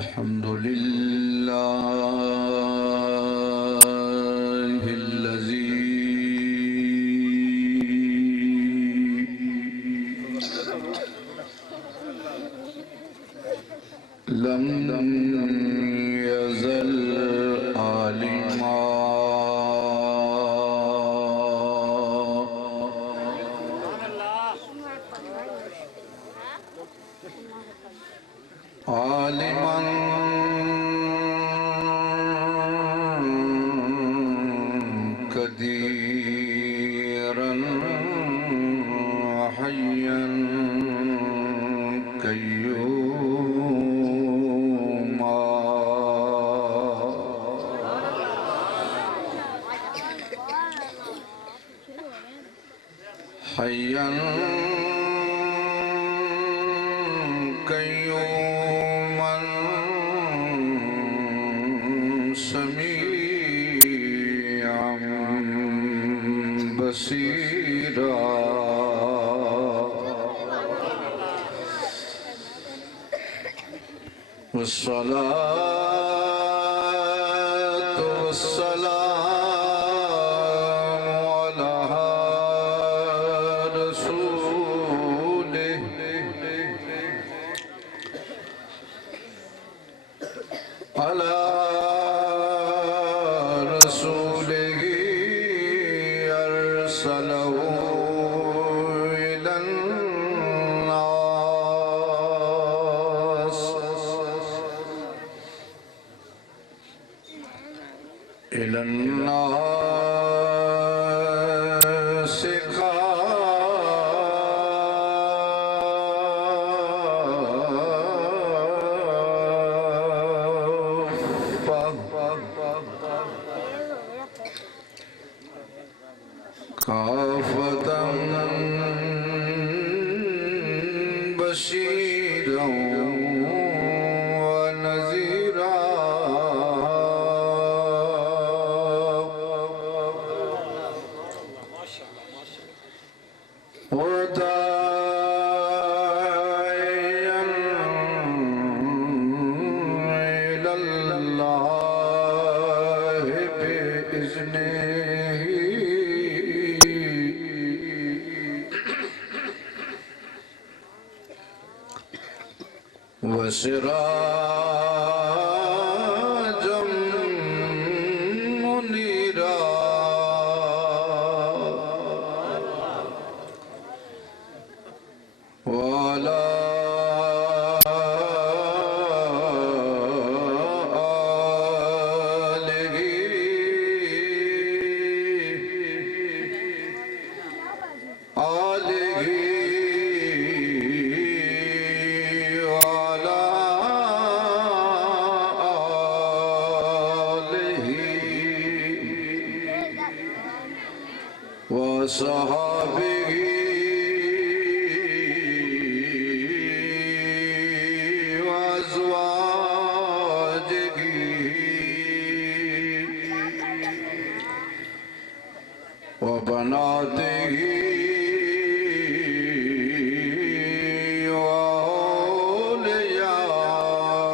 الحمد لله الذي لم يزل عالما عالما قديرا حيا قيوما حيا قيوما سميعا بصيرا والصلاة والسلام على رسوله على رسوله أرسله إلى الناس كافة بشيرا ونذيرا وداعيا إلى الله بإذنه وسراجا منيرا وعلى آله وصحابه وأزواجه وبناته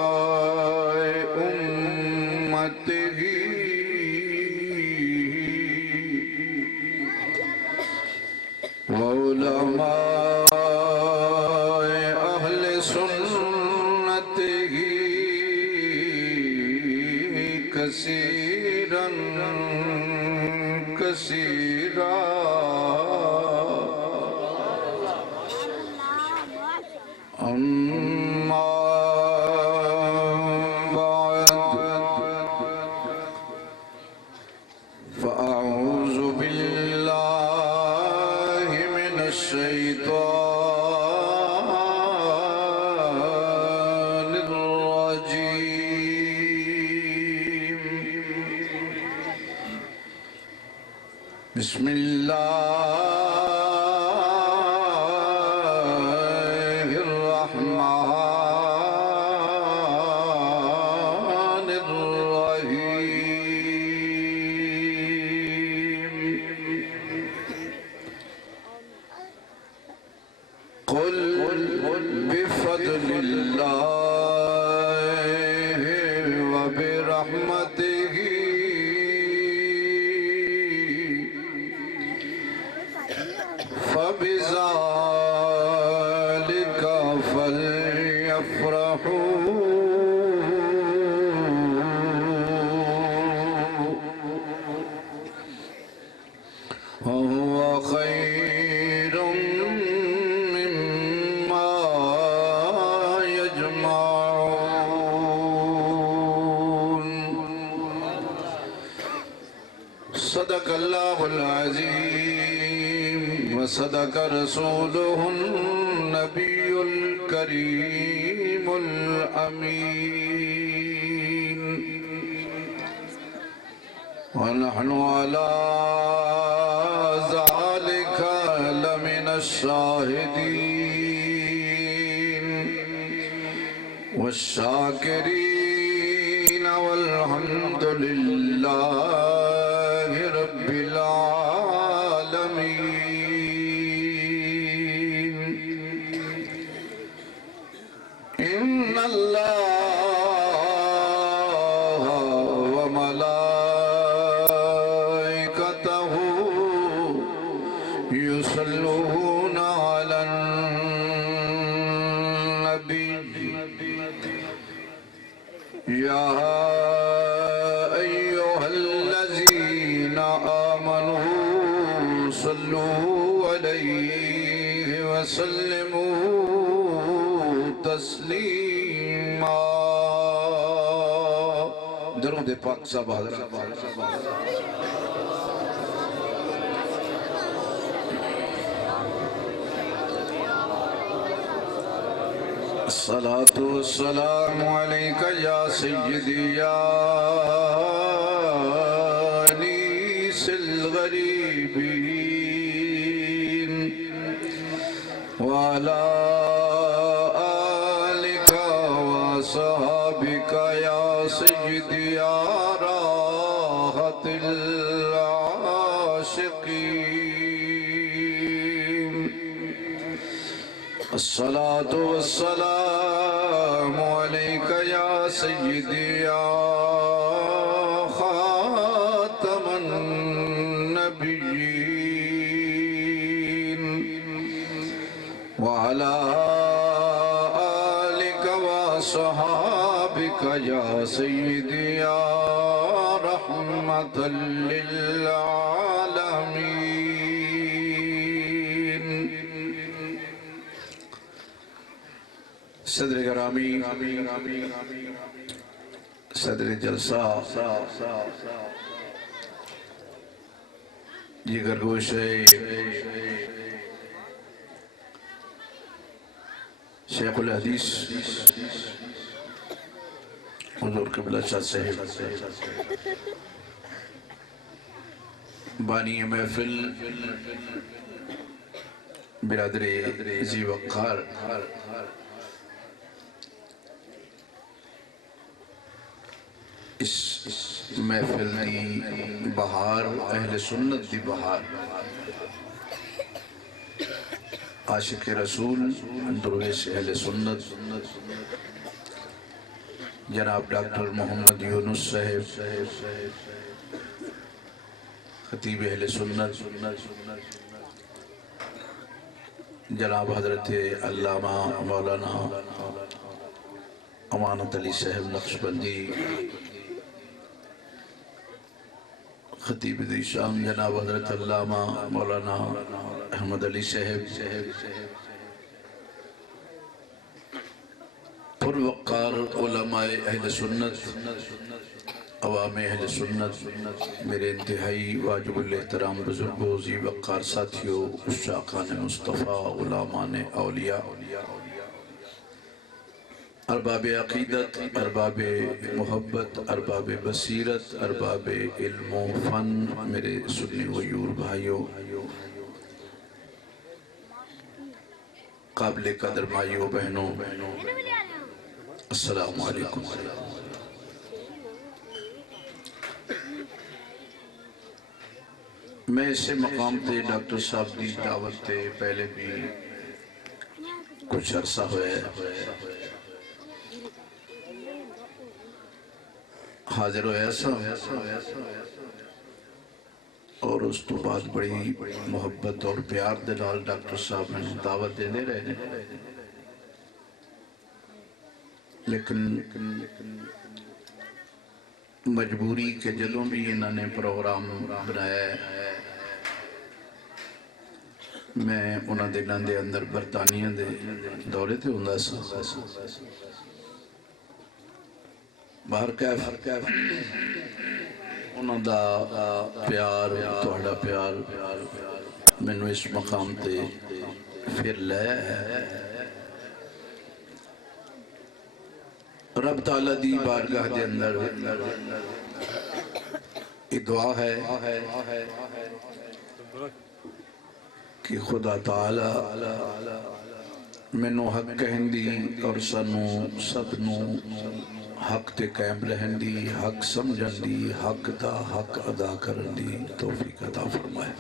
وأولياء أمته وعلماء أهل سنته كثيرا كثيرا أما بعد فأعوذ بالله من الشيطان الرجيم بسم الله الرحمن الرحيم قل بفضل الله برحمته فبذلك فليفرحوا وهو خير مما يجمعون صدق الله العظيم وصدق رسوله النبي الكريم الأمين ونحن على ذلك لمن الشاهدين والشاكرين والحمد لله رب العالمين إن الله وملائكته يصلون على النبي يا أيها الذين آمنوا صلوا عليه وسلموا تسلیما درود پاک صاحب حضرت الصلاة والسلام عليك يا سيدي يا أنيس الغريبين وعلى صحابك يا سيدي يا راحة العاشقين الصلاة والسلام عليك يا سيدي يا خاتم النبيين وعلى صحابك يا سيدي يا رحمة للعالمين صدر گرامی صدر جلسہ جگر گوش شیخ الحدیث حضور قبلہ شاہ صاحب بانی محفل برادر زی وقار اس محفل دی بہار اہل سنت دی بہار عاشق رسول درویش اہل سنت جناب ڈاکٹر محمد یونس صاحب خطیب اہل سنت جناب حضرت علامہ مولانا امانت علی صاحب نقشبندی خطیب دی شام جناب حضرت علامہ مولانا احمد علی صاحب پروقار علماء اہل سنت عوام اہل سنت میرے انتہائی واجب الاحترام بزرگوں زی وقار ساتھیوں عشاقان مصطفیٰ غلامان اولیاء ارباب عقیدت ارباب محبت ارباب بصیرت ارباب علم و فن میرے سنی غیور بھائیوں قابل قدر مائیوں بہنوں السلام علیکم میں اسے مقام تے ڈاکٹر صاحب دی دعوت تے پہلے بھی کچھ عرصہ ہوئے حاضر ہویا سا اور اس تو بعد بڑی محبت اور پیار دے نال ڈاکٹر صاحب میں دعوت دے رہے ہیں، لیکن مجبوری کے جدوں بھی انہوں نے پروگرام بنایا ہے، میں انہوں دنوں دے اندر برطانیہ دے دورے تے ہوندا سا، باہر کیف انہوں دا پیار تہاڈا پیار مینوں اس مقام تے پھر لے رب تعالیٰ دی بارگاہ دے اندر یہ دعا ہے کہ خدا تعالیٰ مینوں حق کہن دی اور سنوں سبنوں حق تے قائم رہن دی، حق سمجھن دی، حق دا حق ادا کرن دی توفیق عطا فرمائے۔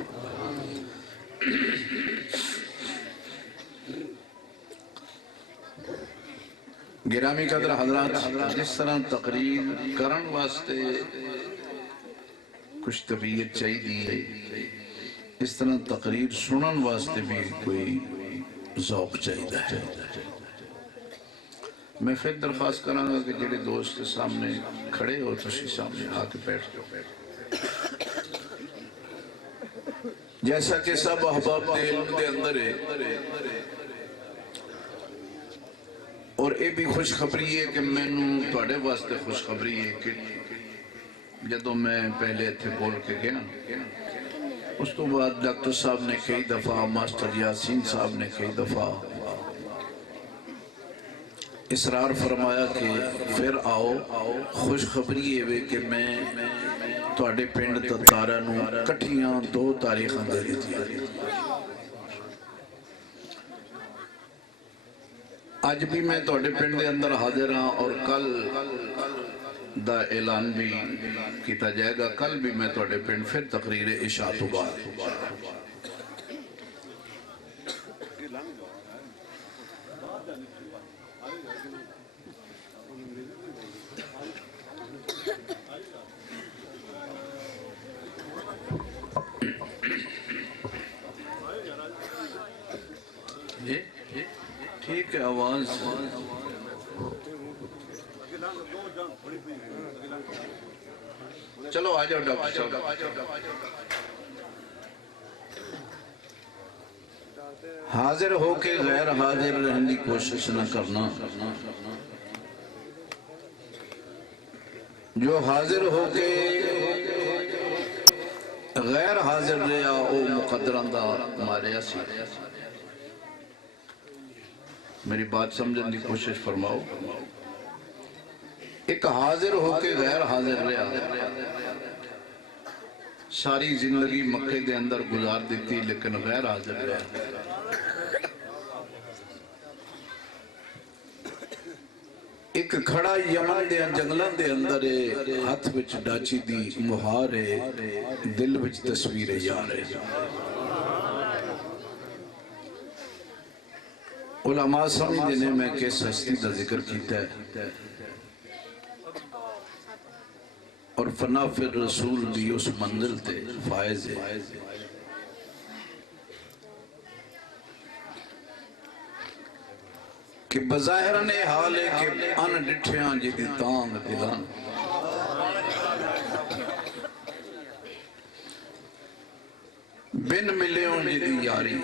گرامی قدر حضرات، جس طرح تقریر کرن واسطے کچھ طبیعت چاہیے، اس طرح تقریر سنن واسطے بھی کوئی ذوق چاہیے ہے۔ میں پھر درخواست کراں گا کہ جڑے دوست سامنے کھڑے ہو تسی سامنے آ کے بیٹھ جاؤ، جیسا کہ سب احباب دے علم دے اندر ہے، اور یہ بھی خوشخبری ہے کہ مینوں تواڈے واسطے خوشخبری ہے کہ جدوں میں پہلے اتھے بول کے گیا، اس تو بعد ڈاکٹر صاحب نے کئی دفعہ، ماسٹر یاسین صاحب نے کئی دفعہ اصرار فرمایا کہ پھر آؤ، خوشخبری ہے کہ میں تواڈے پنڈ تتارا نوں کٹھیاں 2 تاریخاں دے دتی، آج بھی میں تواڈے پنڈ دے اندر حاضر ہاں، اور کل دا اعلان بھی کیتا جائے گا، کل بھی میں تواڈے پنڈ پھر تقریر عشاء تو بعد۔ ٹھیک ہے، آواز چلو آ جاؤ ڈاکٹر صاحب، حاضر ہو کے غیر حاضر رہنے کی کوشش نہ کرنا، جو حاضر ہو کے غیر حاضر رہا او مقدران دا ماریا سی۔ میری بات سمجھنے کی کوشش فرماؤ، ایک حاضر ہو کے غیر حاضر رہا، ساری زندگی مکے دے اندر گزار دیتی لیکن غیر حاضر رہا، ایک کھڑا یمن دے جنگلان دے اندر ہاتھ وچ ڈاچی دی مہار دل وچ تصویر یار ہے۔ علماء سمجھ دینے میں کس ہستی دا ذکر کیتا ہے، اور فنا فی الرسول بھی اس منزل تے فائز ہے، کہ بظاہرن حال ہے کہ ان ڈٹھیاں جدی تانگ دلان، بن ملیوں جدی یاری،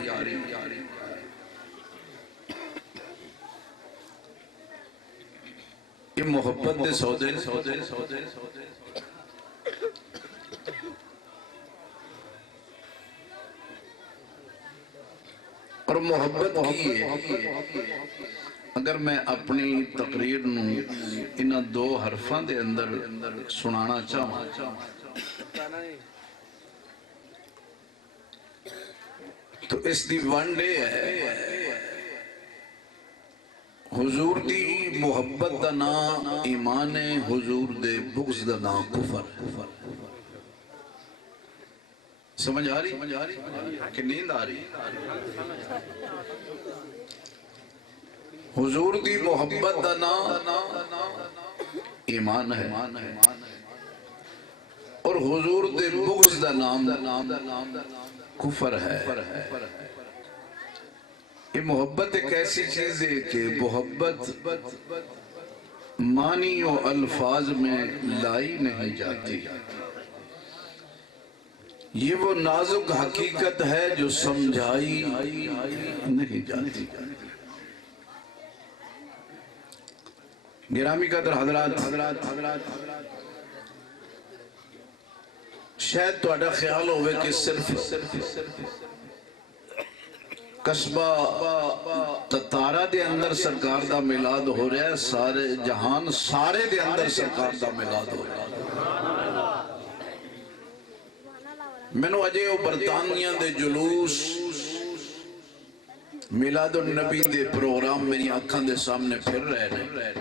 یہ محبت دے سودے اور محبت کی ہے۔ اگر میں اپنی تقریر نوں انہاں 2 حرفاں دے اندر سنانا چاہوں تو اس دی ون ڈے ہے، حضور دی محبت دا نام ایمان ہے، حضور دے بغض دا نام کفر ہے۔ سمجھ آ رہی کہ نیند آ رہی؟ حضور دی محبت دا نام ایمان ہے، اور حضور دے بغض دا نام کفر ہے۔ یہ محبت ایک ایسی چیز ہے کہ محبت معنی و الفاظ میں لائی نہیں جاتی، یہ وہ نازک حقیقت ہے جو سمجھائی نہیں جاتی۔ گرامی قدر حضرات، شاید تہاڈا خیال ہوئے کہ صرف قصبہ تتارا دے اندر سرکار دا میلاد ہو رہا ہے، سارے جہان سارے دے اندر سرکار دا میلاد ہو رہا ہے۔ میں نے اجے وہ برطانیہ دے جلوس میلاد النبی دے پروگرام میری آنکھاں دے سامنے پھر رہے ہیں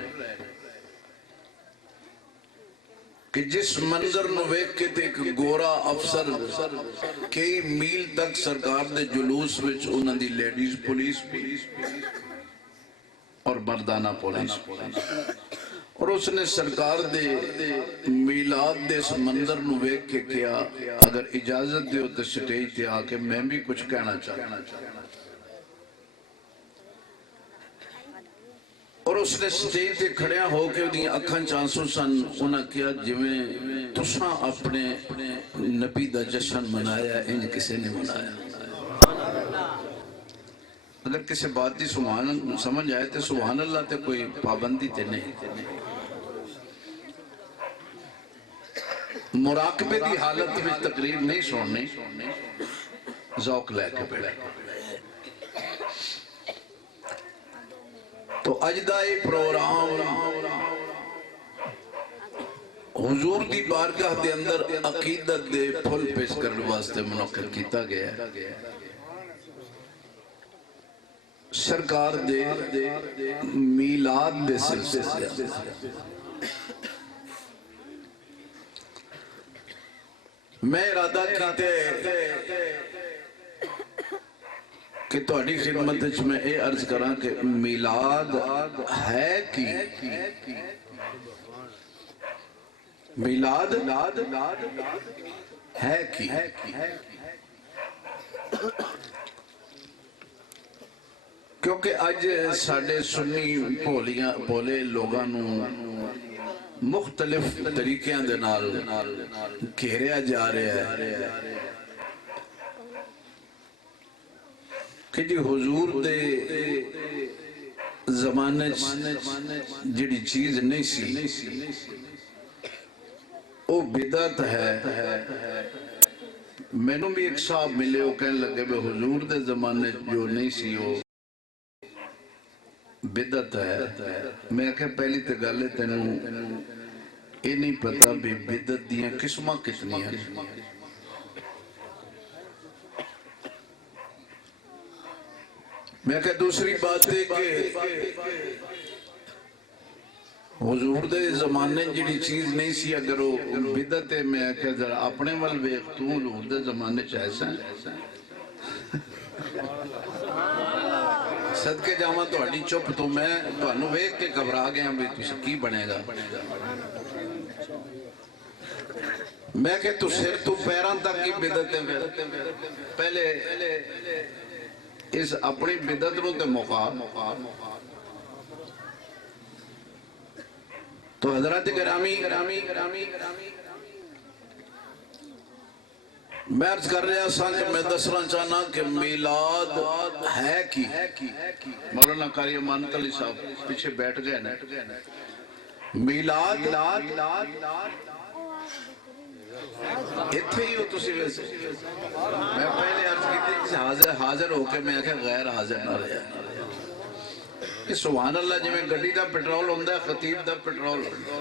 کہ جس منظر نو ویکھ کے تے ایک گورا افسر کئی میل تک سرکار دے جلوس وچ انہاں دی لیڈیز پولیس اور مردانہ پولیس، اور اس نے سرکار دے میلاد دے اس منظر نو ویکھ کے کیا اگر اجازت دیو تے سٹیج تے آ کے میں بھی کچھ کہنا چاہتا، اور اس نے سٹیج تے کھڑیاں ہو کے دی اکھاں چانسوں سن، انہاں کیا جویں تساں اپنے نبی دا جشن منایا ان کسے نے منایا۔ اگر کسی بات دی سمجھ آئے تے سبحان اللہ تے کوئی پابندی تے نہیں، مراقبے دی حالت میں تقریر نہیں سننی، ذوق لے کے بیٹھے۔ تو اجدائی پروگرام حضور دی بارگاہ دے اندر عقیدت دے پھل پیش کرنے واسطے منعقد کیتا گیا ہے۔ سرکار دے میلاد دے سلسلے میں ارادہ کیتے کہ تہاڈی خدمت وچ میں اے عرض کراں کہ میلاد ہے کی، میلاد ہے کی۔ کیونکہ اج ساڈے سنی بھولے لوگاں نو مختلف طریقیاں دے نال گھیریا جا رہا ہے کہ جی حضور دے زمانے جڑی چیز نہیں سی وہ بدعت ہے۔ میں نو بھی ایک صاحب ملے وہ کہنے لگے بے حضور دے زمانے جو نہیں سی وہ بدعت ہے۔ میں کہ پہلی تے گل تینوں یہ نہیں پتا بھی بدعت دیاں قسماں کتنی ہیں۔ میں کہ دوسری بات ہے کہ حضور دے زمانے جڑی چیز نہیں سی اگر وہ بدعت ہے، میں کہ ذرا اپنے ول ویکھ تو حضور دے زمانے چ ایسا صدقے جاواں تہاڈی چپ تو میں تہانوں ویکھ کے گھبرا گیا بھی تسی کی بنے گا۔ میں کہ تو سر تو پیراں تک کی بدعت ہے، پہلے اس اپنی بدعت نو تے موقع۔ تو حضرات گرامی میں عرض کر رہا سا کہ میں دسنا چاہنا کہ میلاد ہے کی۔ مولانا قاری امانت علی صاحب پیچھے بیٹھ گئے نا، میلاد اتھے ہی ہو تسی ویسے۔ میں پہلے عرض کی تھی حاضر ہو کے میں کہ غیر حاضر نہ رہا کہ سبحان اللہ جی میں گڈی دا پیٹرول ہوندہ ہے، خطیب دا پیٹرول ہوندہ ہے۔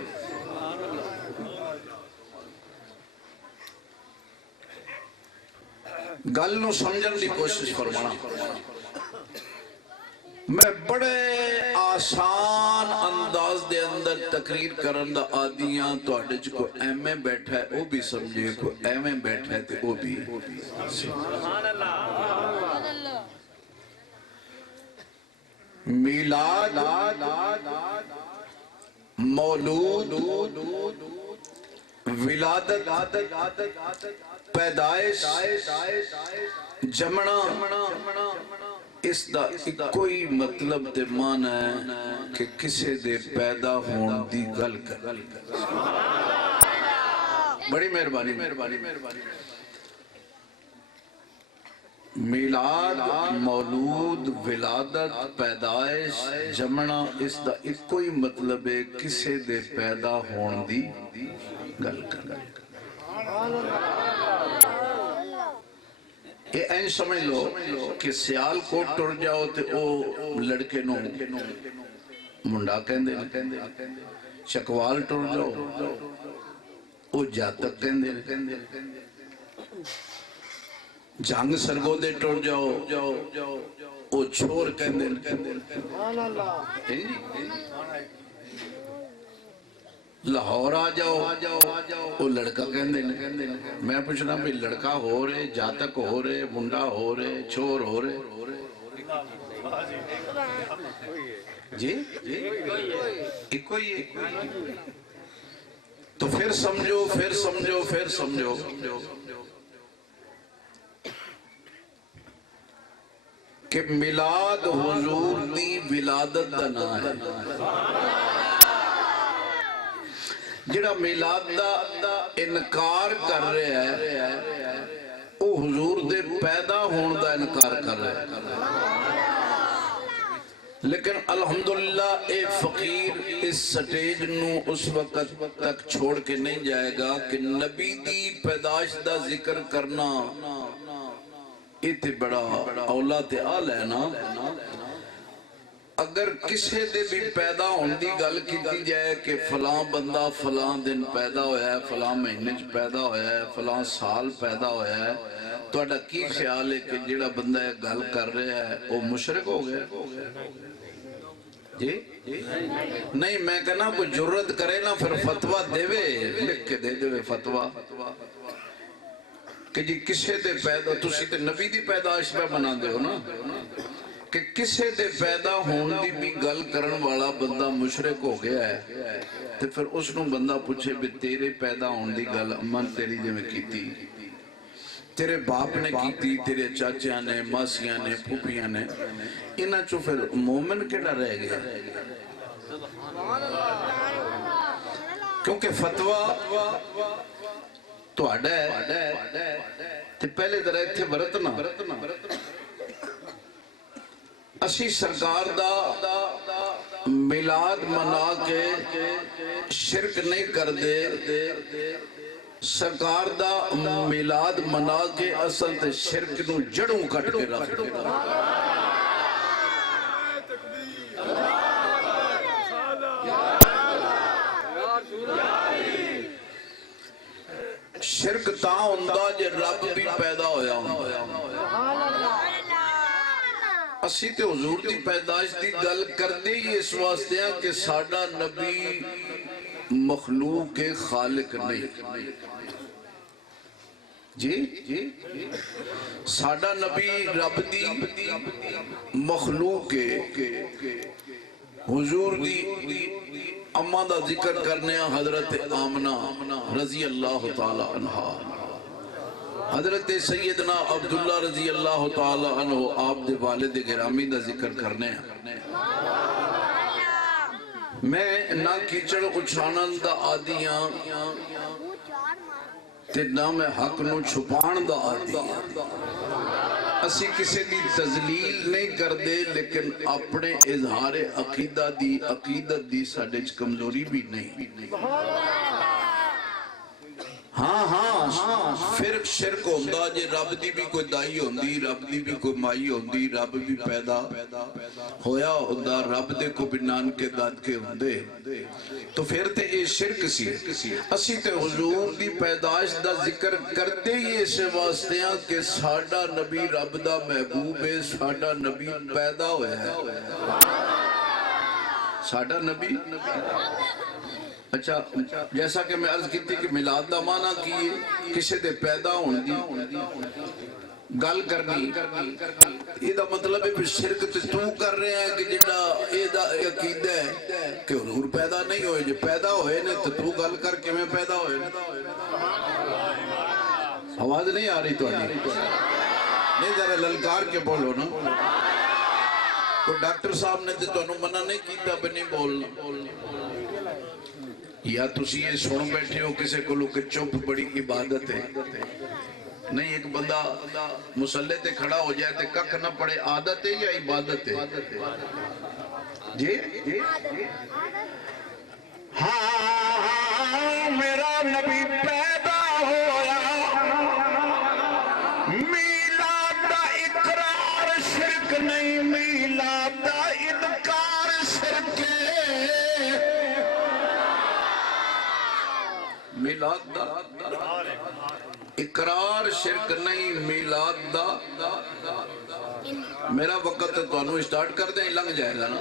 گل نو سمجھن دی کوشش فرمانا۔ میں بڑے آسان انداز دے اندر تقریر کرن دا آدیاں تو اڈے چ کوئی ایمیں بیٹھا ہے وہ بھی سمجھے، کوئی ایمیں بیٹھا ہے تو وہ بھی سبحان اللہ۔ میلاد، مولود، ولادت پیدائش جمنا اس دا کوئی مطلب تے معنی ہے کہ کسے دے پیدا ہون دی گل کر. بڑی مہربانی. میلاد مولود ولادت پیدائش جمنا اس دا کوئی مطلب ہے کسے دے پیدا ہون دی گل کر. یہ این سمجھ لو کہ سیال کو ٹر جاؤ تے او لڑکے نو منڈا کہندے، چکوال ٹر جاؤ او جاتک کہندے، جنگ سرگو دے ٹر جاؤ او چھور کہندے. لاہور آ جاؤ وہ لڑکا کہندے. میں پوچھنا بھی لڑکا ہو رہے، جاتک ہو رہے، منڈا ہو رہے، چھور ہو رہے جی ایک ہی. تو پھر سمجھو کہ میلاد حضور دی ولادت دا نام ہے. جڑا میلاد دا انکار کر رہا ہے وہ حضور دے پیدا ہون دا انکار کر رہا ہے. لیکن الحمدللہ اے فقیر اس سٹیج نو اس وقت تک چھوڑ کے نہیں جائے گا کہ نبی دی پیدائش دا ذکر کرنا اتنے بڑا اولاد آل ہے نا. اگر کسے دے بھی پیدا ہون دی گل کی جائے کہ فلاں بندہ فلاں دن پیدا ہویا ہے، فلاں مہینے پیدا ہویا ہے، فلاں سال پیدا ہویا ہے، تو اڈا کی خیال ہے کہ جڑا بندہ یہ گل کر رہا ہے وہ مشرک ہو گیا؟ جی نہیں، میں کہنا کوئی جرت کرے نا پھر فتوہ دے لکھ کے دے فتوہ کہ جی کسے دے پیدا، تسی تے نبی دی پیدائش پہ منا دے ہو نا، کہ کسے دے پیدا ہون دی بھی گل کرن والا بندہ مشرک ہو گیا ہے. تو پھر اس نو بندہ پوچھے بھی تیرے پیدا ہون دی گل امن تیری جو میں کیتی، تیرے باپ نے کیتی، تیرے چاچیاں نے، ماسیاں نے، پھوپیاں نے، انہاں چو پھر مومن کیڑا رہ گیا؟ کیونکہ فتوہ تو اڈا ہے. تو پہلے درہ تھے برتنا اسی سرکار دا میلاد منا کے شرک نہیں کر دے، سرکار دا میلاد منا کے اصل تے شرک نو جڑوں کٹ کے رکھ دے. شرک تاں ہوندہ جے رب بھی پیدا ہویا ہوندہ. اسی تے حضور دی پیدائش دی گل کر دے ہی اس واسطے ہیں کہ ساڈا نبی مخلوق کے خالق نہیں. جی ساڈا نبی رب دی مخلوق کے. حضور دی اماں دا ذکر کرنے حضرت آمنہ رضی اللہ تعالی عنہ، حضرت سیدنا عبداللہ رضی اللہ تعالی عنہ آپ دے والد گرامی دا ذکر کرنے ہیں. میں نہ کیچڑ اچھانن دا آدیاں تے نہ میں حق نو چھپان دا آدیاں. اسی کسی دی تذلیل نہیں کر دے لیکن اپنے اظہار عقیدت دی ساڑے کمزوری بھی نہیں. ہاں پھر شرک ہوندہ جے رب دی بھی کوئی دائی ہوندی، رب دی بھی کوئی مائی ہوندی، رب بھی پیدا ہویا ہوندہ، رب دے کو بھی نانکے دادکے ہوندے، تو پھر تے یہ شرک سی. اسی تے حضور دی پیدائش دا ذکر کرتے ہی اسے واسطے ہیں کہ ساڑا نبی رب دا محبوب ہے، ساڑا نبی پیدا ہویا ہے. ساڑا نبی اچھا جیسا کہ میں عرض کی تھی کہ میلاد دا معنی کیے کسے دے پیدا ہون دی. گل کرنی یہ دا مطلب ہے شرک تے تو کر رہے ہیں کہ جڑا اے دا عقیدہ ہے کہ حضور پیدا نہیں ہوئے جو پیدا ہوئے نے تو گل کر کے میں پیدا ہوئے آواز نہیں آ رہی تو نہیں ذرا للکار کے بولو نا تو ڈاکٹر صاحب نے تو انہوں منع نہیں کیتا بھی نہیں بولنا یا تسی یہ سن بیٹھے ہو کسے کو لوگ چپ بڑی عبادت ہے نہیں ایک بندہ مسلح تے کھڑا ہو جائے تے ککھ نہ پڑے عادت ہے یا عبادت ہے جی ہاں میرا نبی پیدا ہویا میلاد دا اقرار شرک نہیں میلاد دا انکار شرک میلاد دا اقرار شرک نہیں میلاد دا میرا وقت تو انہوں سٹارٹ کر دیں لنگ جائے گا نا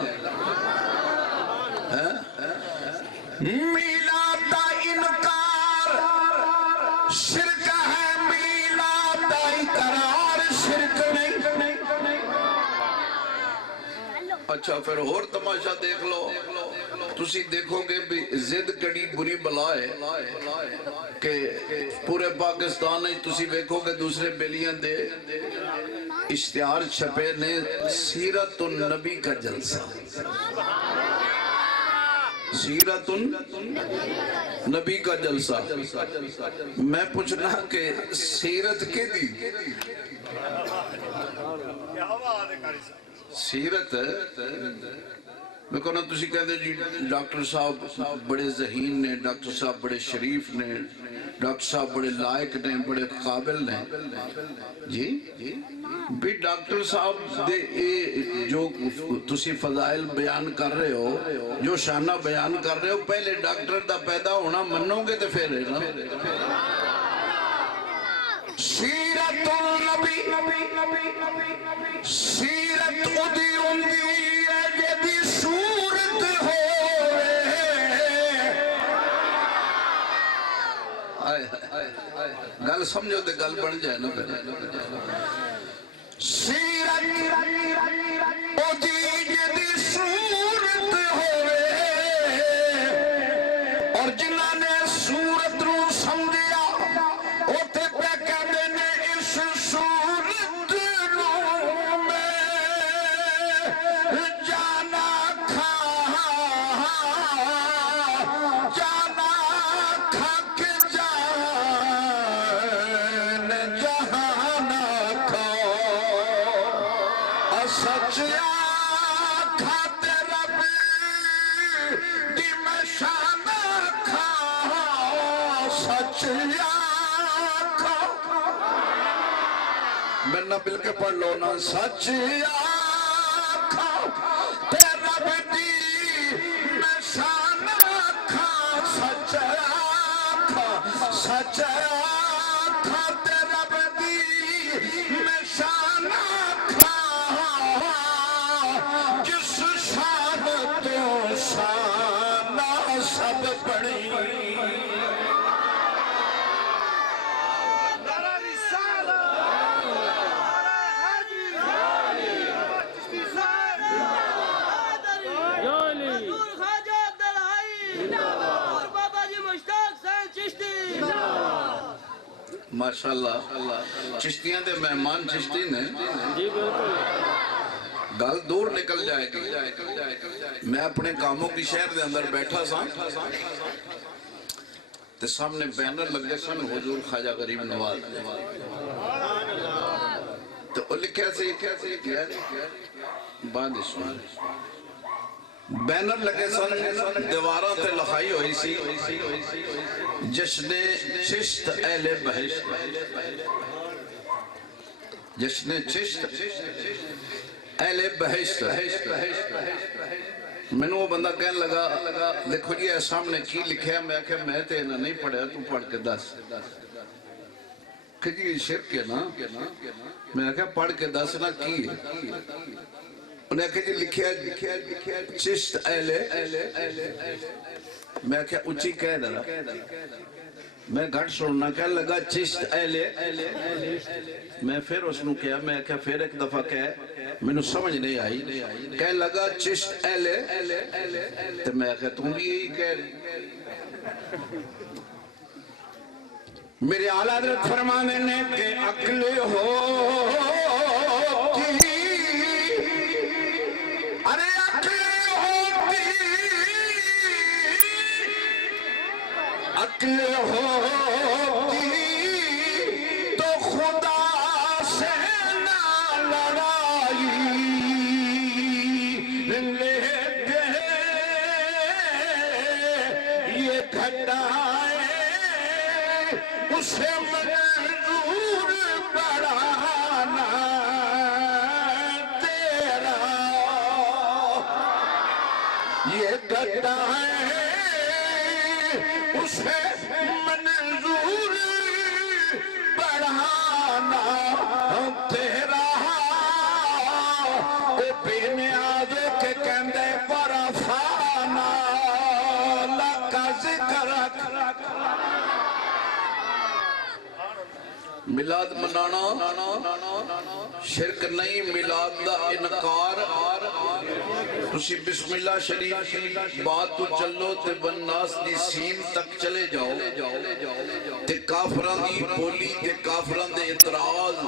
میلاد دا انکار شرک ہے میلاد دا اقرار شرک نہیں اچھا پھر اور تماشا دیکھ لو تسی دیکھو گے بھی زد کڑی بری بلا ہے کہ پورے پاکستان ہے تسی دیکھو گے دوسرے بیلیاں دے اشتہار چھپے نے سیرت النبی کا جلسہ سیرت النبی کا جلسہ میں پوچھنا کہ سیرت کے دی سیرت میں کہنا تسی کہتے جی ڈاکٹر صاحب بڑے ذہین نے ڈاکٹر صاحب بڑے شریف نے ڈاکٹر صاحب بڑے لائق نے بڑے قابل نے جی بھی ڈاکٹر صاحب دے جو تسی فضائل بیان کر رہے ہو جو شانہ بیان کر رہے ہو پہلے ڈاکٹر دا پیدا ہونا منو گے تو پھر ہے نا سیرت النبی سیرت ادی اندی جدی صورت ہوئے گل سمجھو تے گل بن جائے نا سیرت ادی جدی صورت ہوئے اور جنہاں نے صورت رو سمجھیا اوتے پہ کہنے نے اس صورت رو میں جانا کھا کے جان جہانا کھا سچ کھاتے رب دی میں شانہ کھا سچ میں نہ بل کے پڑھ لو نا سچ آکھا تے رب دی نشانہ کھا سچ آکھا تے رب دی نشانہ کھا جس شان تو شانہ سب پڑی ماشاءاللہ چشتیاں دے مہمان چشتی نے گل دور نکل جائے گی میں اپنے کاموں کی شہر دے اندر بیٹھا سا تے سامنے بینر لگے سن حضور خواجہ غریب نواز تو وہ لکھیا سے بعد اسمان بینر لگے سن دیواراں تے لکھائی ہوئی سی جشن چشت اہل بہشت جشن چشت اہل بہشت میں نے وہ بندہ کہنے لگا دیکھو جی اے سامنے کی لکھیا میں کہ میں تے نہ نہیں پڑھیا تو پڑھ کے دس کہ جی شرک ہے نا میں کہا پڑھ کے دس نا کی ہے انہیں کہا جی لکھیا چشت اہل میں کہا اچھی کہہ دارا میں گھٹ سننا کہہ لگا چشت اہلے میں پھر اس نو کیا میں کہا پھر ایک دفعہ کہہ میں نو سمجھ نہیں آئی کہہ لگا چشت اہلے تو میں کہا تم بھی یہی کہہ رہی میرے اعلیٰ حضرت فرمانے نے کہ عقل ہوتی ارے عقل ہوتی تو خدا سے نہ لڑائی لیتے یہ گھٹائے اسے منظور بڑھانا تیرا یہ گھٹائے اسے منظور بڑھانا تیرا اے پیر نیاز کے کہندے ورفانا لکا ذکرک میلاد منانا شرک نہیں میلاد دا انکار تسی بسم اللہ شریف کی بات تو چلو تے بنناس دی سین تک چلے جاؤ تے کافران دی بولی تے کافران دے اعتراض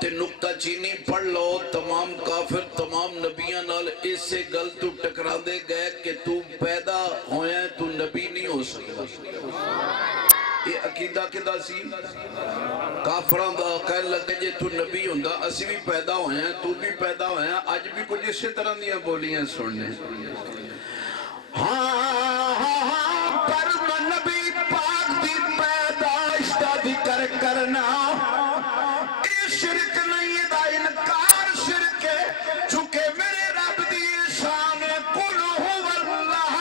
تے نکتہ چینی پڑھ لو تمام کافر تمام نبیاں نال اس سے گل تو ٹکرا دے گئے کہ تو پیدا ہویا ہے تو نبی نہیں ہو سکتا یہ عقیدہ کدہ سی کافران دا کہہ لگے جے تو نبی ہوندہ اسی بھی پیدا ہوئے ہیں تو بھی پیدا ہوئے ہیں آج بھی کچھ اسی طرح دیا بولیاں سننے ہاں پر نبی پاک دی پیدائش دا ذکر کرنا یہ شرک نہیں دا انکار شرک ہے چونکہ میرے رب دی شان قل هو اللہ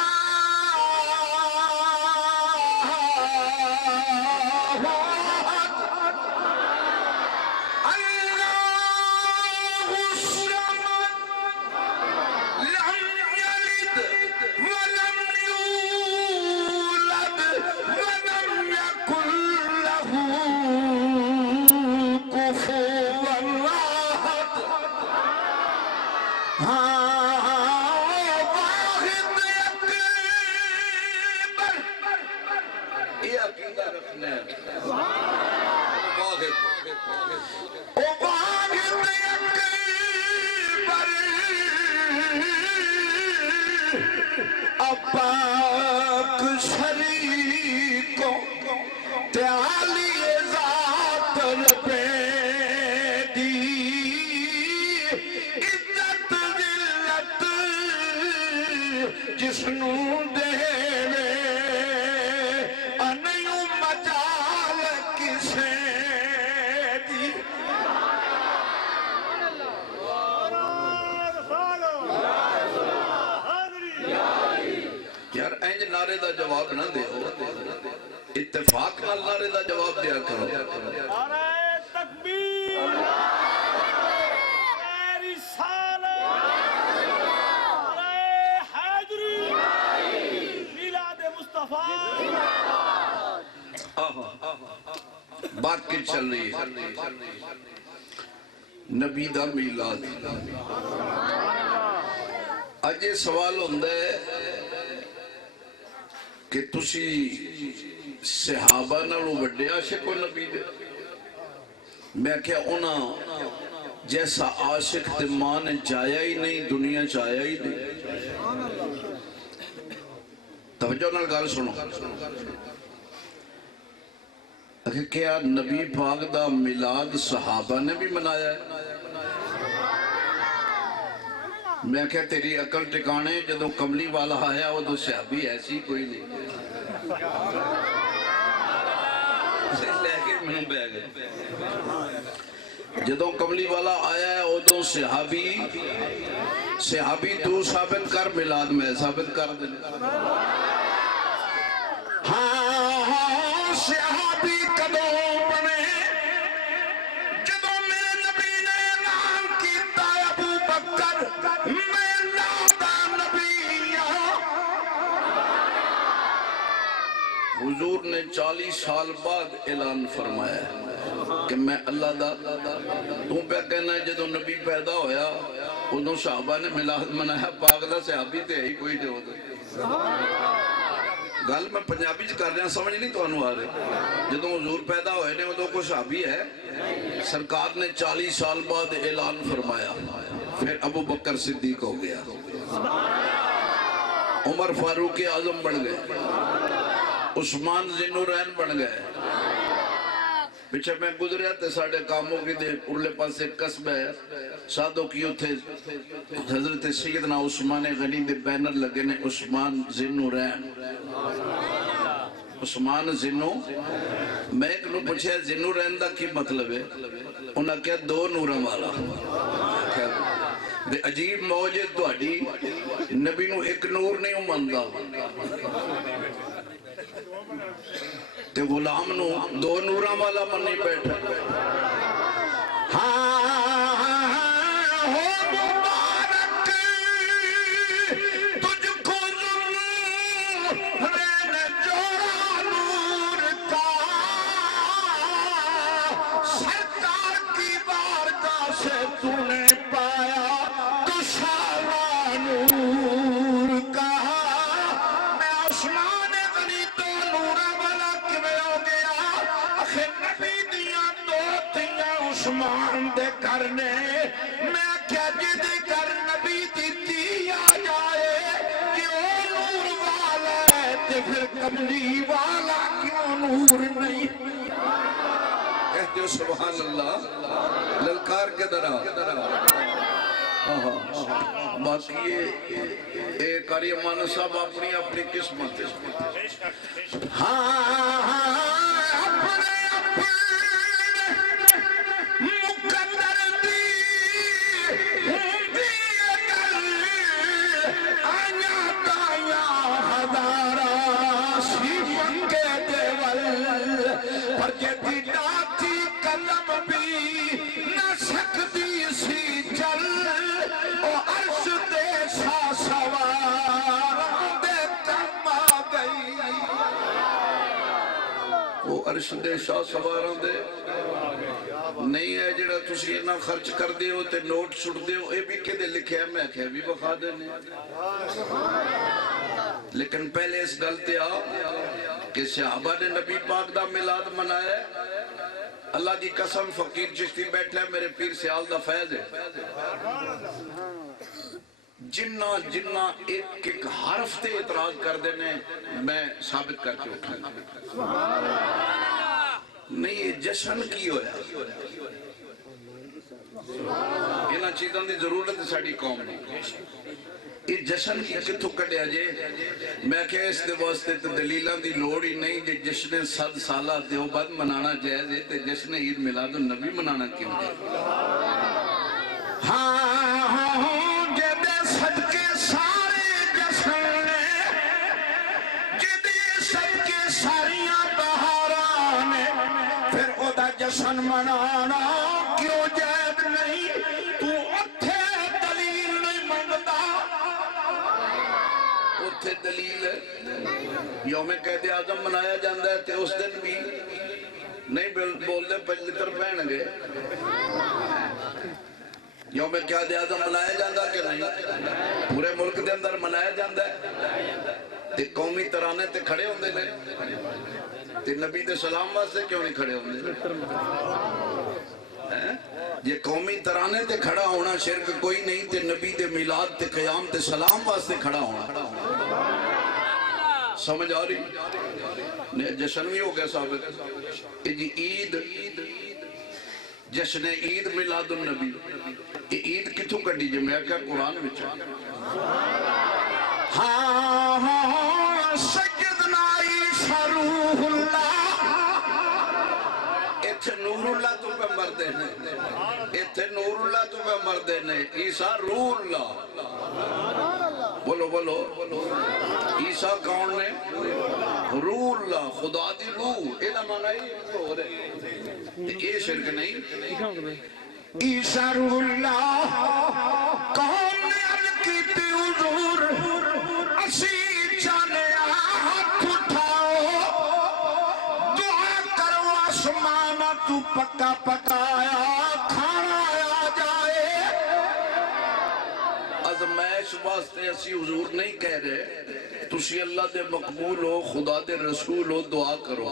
پاک شریکوں تعالی ذات پہ دی عزت ذلت جسنو دے انیوں مجال کسے دی یار اینج نعرے دا جواب نہ دے اتفاق نال نعرے دا جواب دیا کرو نعرہ تکبیر نعرہ رسالت نعرہ حیدری میلاد مصطفیٰ بات کی چل رہی ہے نبی دا میلاد اج یہ سوال ہوندہ ہے کہ تسی صحابہ نالوں وڈے عاشق و نبی دے میں کیا اونا جیسا عاشق تے ماں نے جایا ہی نہیں دنیا چایا ہی نہیں توجہ نال گال سنو کہ کیا نبی پاک دا میلاد صحابہ نے بھی منایا ہے میں کہا تیری عقل ٹکانے جدو کملی والا آیا وہ تو صحابی ایسی کوئی نہیں لے کے میں بے گئے جدو کملی والا آیا ہے وہ تو صحابی تو ثابت کر میلاد میں ثابت کر دے ہاں صحابی کدو بنے جدو میرے نبی نے اعلان کیتا ابو بکر میں نادا نبی حضور نے 40 سال بعد اعلان فرمایا کہ میں اللہ دا تم پہ کہنا ہے جدو نبی پیدا ہویا ادھوں صحابہ نے میلاد منایا پاک دا صحابی تے ہی کوئی جو گل میں پنجابی کر رہا سمجھ نہیں تو انہوں آ رہے جدو حضور پیدا ہوئے نے ادھوں کو صحابی ہے سرکار نے 40 سال بعد اعلان فرمایا پھر ابو بکر صدیق ہو گیا عمر فاروق اعظم بن گئے عثمان ذوالنورین بن گئے پیچھے میں گزریا تے ساڑھے کاموں کی دے ارلے پاس ایک قصبہ ہے سادوں کیوں تھے حضرت سیدنا عثمان غنی دے بینر لگے نے عثمان ذوالنورین عثمان ذنو میں ایک نو پوچھے ذوالنورین دا کی مطلب ہے انہاں کہا 2 نوراں والا دے عجیب موجے تہاڈی نبی نو ایک نور نہیں مندا تے غلام نو 2 نوراں والا منی بیٹھا ہو مبارک تجھ کو رین جوڑا نور کا سرکار کی بارگاہ سے تو نے پایا تو سارا نور کا میں عثمان غنی 2 نوراں والا کیویں ہو گیا آخر نبی دیاں 2 تھیاں عثمان دے کرنے میں کیا جد کر نبی دی آ جائے کہ او نور والا ہے تے پھر کملی والا کیوں نور نہیں کہتے ہو سبحان اللہ للکار کے درہ باقی یہ قاری امان صاحب اپنی اپنی قسمت اپنے مقدر دی ہوندی اگر آیا دایا ہزارہ شیفن کے دیول پر جدی ناتی قلم بھی نہ سکتی سی چل او عرش دے شاہ سواران دے کم آ گئی او عرش دے شاہ سواران دے نہیں ہے جڑا تسی اتنا خرچ کر دے ہو تے نوٹ چھٹ دے ہو اے بھی کہ دے لکھے ہیں میں کہ بھی بخا دینے لیکن پہلے اس گلتے آ کہ صحابہ نے نبی پاک دا میلاد منایا ہے اللہ دی قسم فقیر چشتی بیٹھا ہے میرے پیر سیال دا فیض ہے جنہ ایک ایک حرف تے اعتراض کر دینے میں ثابت کر کے اٹھا نہیں یہ جشن کی ہویا انہاں چیزاں دی ضرورت ہے ساڑی قوم نے یہ جشن کی کتھو کٹیا جے میں کہ اس دے واسطے تے دلیلان دی لوڑ ہی نہیں جے جشن 100 سالہ دیوبند منانا جائز ہے تے جشن عید میلاد النبی منانا کیوں ہے جے دے صدقے سارے جشن جدے صدقے ساریاں بہاران پھر او دا جشن منانا کیوں جائز نہیں تو اتھے دلیل نہیں منگتا اتھے دلیل ہے یوم قید اعظم منایا جاندہ ہے تے اس دن بھی نہیں بول دے 5 لیٹر پہن گے یوم قید اعظم منایا جاندہ کہ نہیں پورے ملک دے اندر منایا جاندہ ہے تے قومی ترانے تے کھڑے ہوندے نے تے نبی دے سلام واسطے کیوں نہیں کھڑے ہوندے یہ قومی ترانے تے کھڑا ہونا شرک کوئی نہیں تے نبی دے میلاد تے قیام تے سلام واسطے کھڑا ہونا سمجھ آ رہی جشن بھی ہو گیا ثابت جی عید جشن عید میلاد النبی یہ عید کتھوں کڈی جے میں کیا قرآن وچ سیدنا عیسیٰ روح اللہ ایتھے نور اللہ تو پہ مردے نے ایتھے نور اللہ تو پہ مردے نے عیسیٰ روح اللہ بولو بولو عیسیٰ کون نے روح اللہ خدا دی روح اینا مانا ہی ہو رہے یہ شرک نہیں عیسیٰ روح اللہ کون نے عرض کی تھی حضور اسی جانے ہاتھ اٹھاؤ تو پکا پکایا کھانا آ جائے. ازمائش واسطے اسی حضور نہیں کہہ رہے تسی اللہ دے مقبول ہو خدا دے رسول ہو دعا کرو.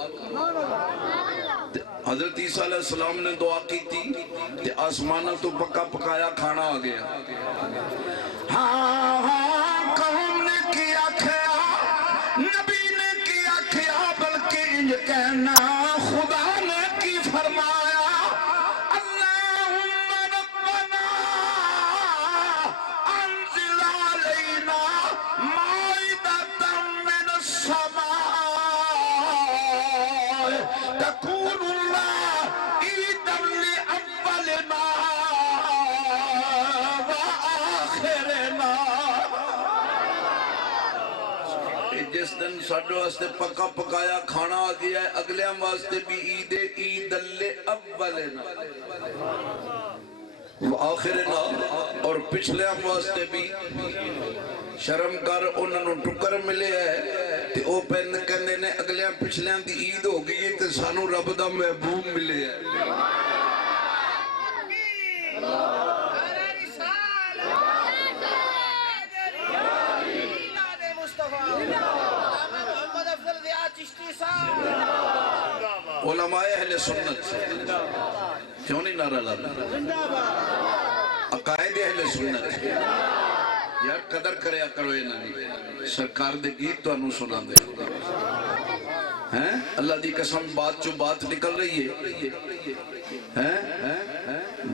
حضرت عیسیٰ علیہ السلام نے دعا کی تھی کہ آسمانہ تو پکا پکایا کھانا آ گیا. ہاں ہاں قوم نے کیا کھیا نبی نے کیا کھیا بلکہ انج کہنا خدا نے کی فرمایا اللہم ربنا انزل علینا مائدۃ من السماء تکون عیدا لأولنا وآخرنا. جس دن ساڈے واسطے پکا پکایا کھانا آ گیا ہے اگلیاں واسطے بھی عید عید لأولنا وآخرنا اور پچھلیاں واسطے بھی. شرم کر انہوں ٹکر ملے ہے تے او پہن کہنے نے اگلیاں پچھلیاں دی عید ہو گئی تے سانو رب دا محبوب ملے ہے. علماء اہل سنت کیوں نہیں نعرہ لاتا؟ عقائد اہل سنت یار قدر کریا کرو انہاں سرکار دے گیت تو انہوں سنا دے ہیں. اللہ دی قسم بات جو بات نکل رہی ہے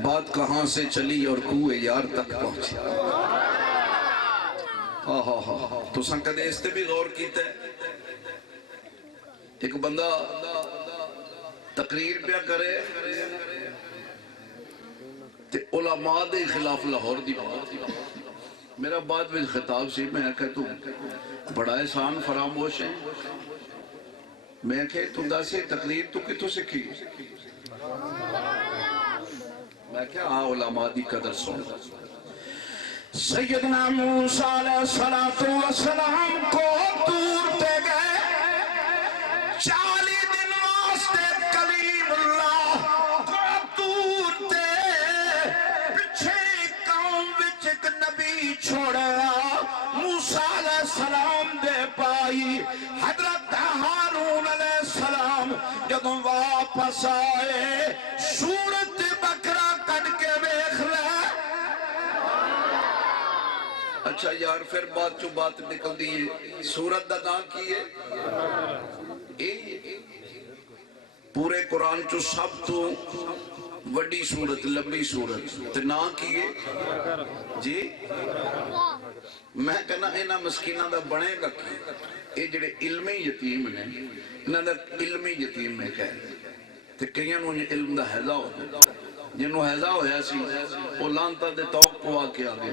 بات کہاں سے چلی اور کوئے یار تک پہنچی. تو سن کدے اس تے بھی غور کیتا ہے. ایک بندہ تقریر پہ کرے تے علماء دے خلاف لاہور دی بات. میرا بعد میں خطاب سی میں کہا تو بڑا احسان فراموش ہے. میں کہا تو داسی تقریر تو کتوں سکھی؟ میں کہا علماء دی قدر سن. سیدنا موسیٰ علیہ السلام کو دور تے گئے 40 دن واسطے کلیم اللہ کو دور تے پچھے قوم وچ ایک نبی چھوڑیا موسیٰ علیہ السلام دے پائی. حضرت ہارون علیہ السلام جدوں واپس آئے سورت بقرہ کٹ کے ویکھ لے. اچھا یار پھر بات جو بات نکل دی ہے سورت دا نام کی ہے پورے قرآن چو سب تو وڈی سورت لمبی سورت تے نام کی ہے جی. میں کہنا اینا مسکینہ دا بنے گا کی اے جڑے علمی یتیم نے انہاں دا علمی یتیم میں کہہ تے کئیاں نوں علم دا حیضہ ہوتا جنہوں حیضہ ہویا سی وہ لانتا دے توق پوا کے آگے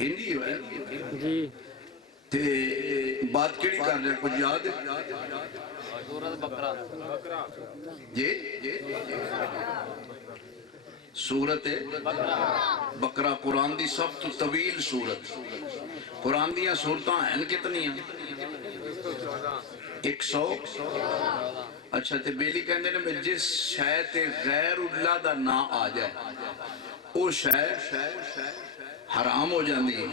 ہندی ہے جی. تے بات کیڑی کر رہے کچھ یاد ہے سورت بقرہ جی سورت بقرہ قرآن دی سب تو طویل سورت. قرآن دیاں سورتاں ہیں کتنی ہیں 100. اچھا تے بیلی کہنے میں جس شاید غیر اللہ دا نا آ جائے او شاید حرام ہو جاندی ہے.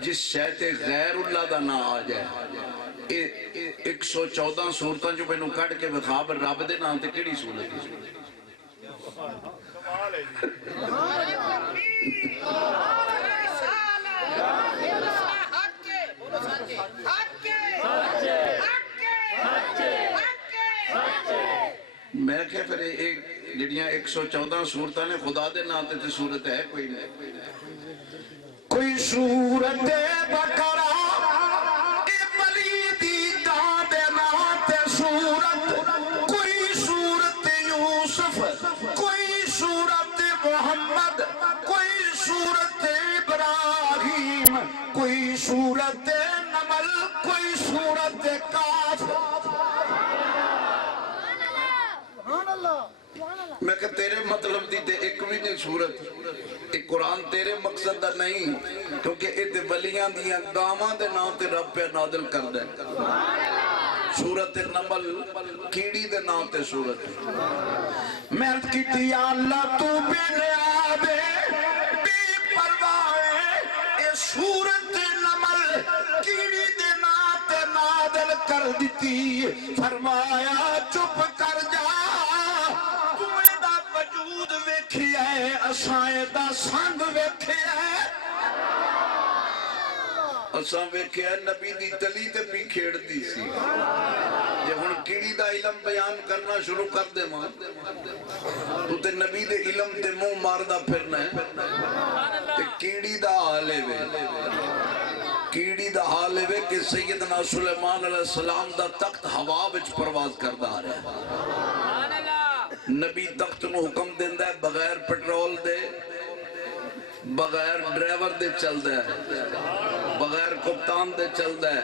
جس شاید غیر اللہ دا نا آ جائے 114 سورتاں جو میں نو کٹ کے بخاب رب دے نام تے کیڑی سورت ہے. میں کہ پھر ایک جڑیاں 114 سورتاں نے خدا دے نام تے سورت ہے کوئی نہیں. کوئی سورت بقرہ اے ولی دی گاں دے نام تے سورت. کوئی سورت یوسف کوئی سورت محمد کوئی سورت ابراہیم کوئی سورت نمل کوئی سورت کاف. میں کہ تیرے مطلب دی تے ایک بھی نہیں سورت ایک قرآن تیرے مقصد دا نہیں کیونکہ اے تے ولیاں دیاں گاواں دے نام تے رب پہ نازل کر دے. سورت نمل کیڑی دے نام تے سورت محنت کی یا اللہ تو بے نیابے بے پرواہ اے سورت نمل کیڑی دے نام تے نادل کر دیتی فرمایا چپ کر جا تمہیں دا وجود ویکھیا ہے اسائیں دا سنگ ویکھیا ہے اساں ویکھیا نبی دی تلی تے بھی کھیڑ دی سی جے ہن کیڑی دا علم بیان کرنا شروع کر دے ماں تو تے نبی دے علم تے منہ ماردا پھرنا ہے تے کیڑی دا حال ہے کیڑی دا حال ہے کہ سیدنا سلیمان علیہ السلام دا تخت ہوا وچ پرواز کردا آ رہا ہے نبی تخت نو حکم دیندا ہے بغیر پیٹرول دے بغیر ڈرائیور دے چل دے بغیر کپتان دے چل دے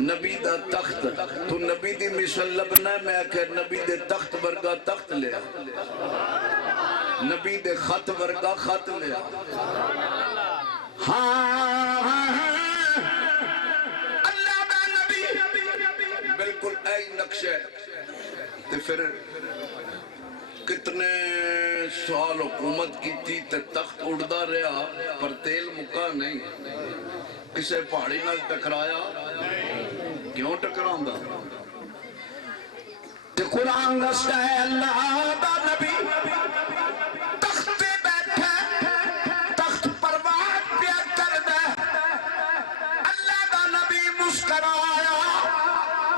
نبی دا تخت تو نبی دی مثل لبنا ہے میں کہ نبی دے تخت ورگا تخت لیا نبی دے خط ورگا خط لیا ہاں اللہ دا نبی بالکل ایک نقشہ تے پھر کتنے سال حکومت کی تھی تے تخت اڑدا رہا پر تیل مکا نہیں کسے پہاڑی نال ٹکرایا کیوں ٹکراؤندا تے قرآن دستا ہے اللہ دا نبی تخت پہ بیٹھا تخت پرواز پیا کردا اللہ دا نبی مسکرایا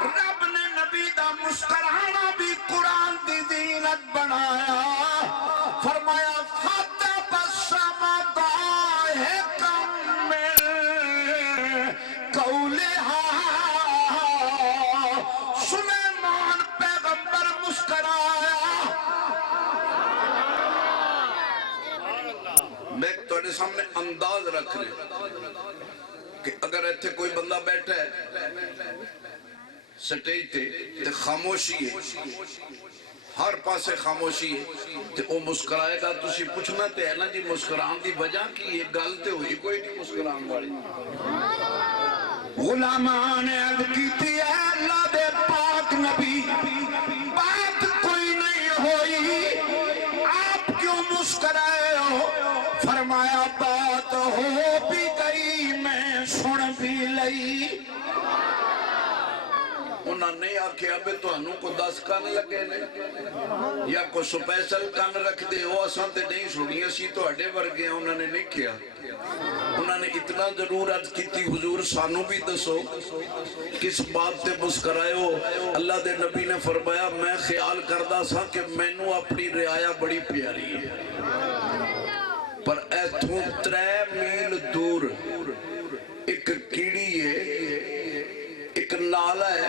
رب نے نبی دا مسکرانا بھی قرآن دی زینت بنایا فرمایا فتبسم ضاحکا من قولہا سلیمان پیغمبر مسکرایا میں تھوڑے سامنے انداز رکھ رہے کہ اگر ایتھے کوئی بندہ بیٹھا ہے سٹیج تے خاموشی ہے ہر پاسے خاموشی ہے تے او مسکرائے گا تسی پوچھنا تے ہے نا جی مسکران دی وجہ کی یہ گل تے ہوئی کوئی نہیں مسکران والی غلامان عرض کیتی ہے اللہ دے پاک نبی بات کوئی نہیں ہوئی آپ کیوں مسکرائے ہو فرمایا بات ہو بھی گئی میں سن بھی لئی انہاں نہیں آکھے ابے تو انہوں کو 10 کان لگے نے یا کو سپیشل کان رکھ دے وہ اساں تے نہیں سنی اسی تو اڈے ورگے ہیں انہوں نے نہیں کیا انہوں نے اتنا ضرور عرض کی تھی حضور سانو بھی دسو کس بات تے مسکرائے ہو اللہ دے نبی نے فرمایا میں خیال کردہ سا کہ میں نو اپنی رعایا بڑی پیاری ہے پر ایتھوں 3 میل دور ایک کیڑی ہے ایک نالا ہے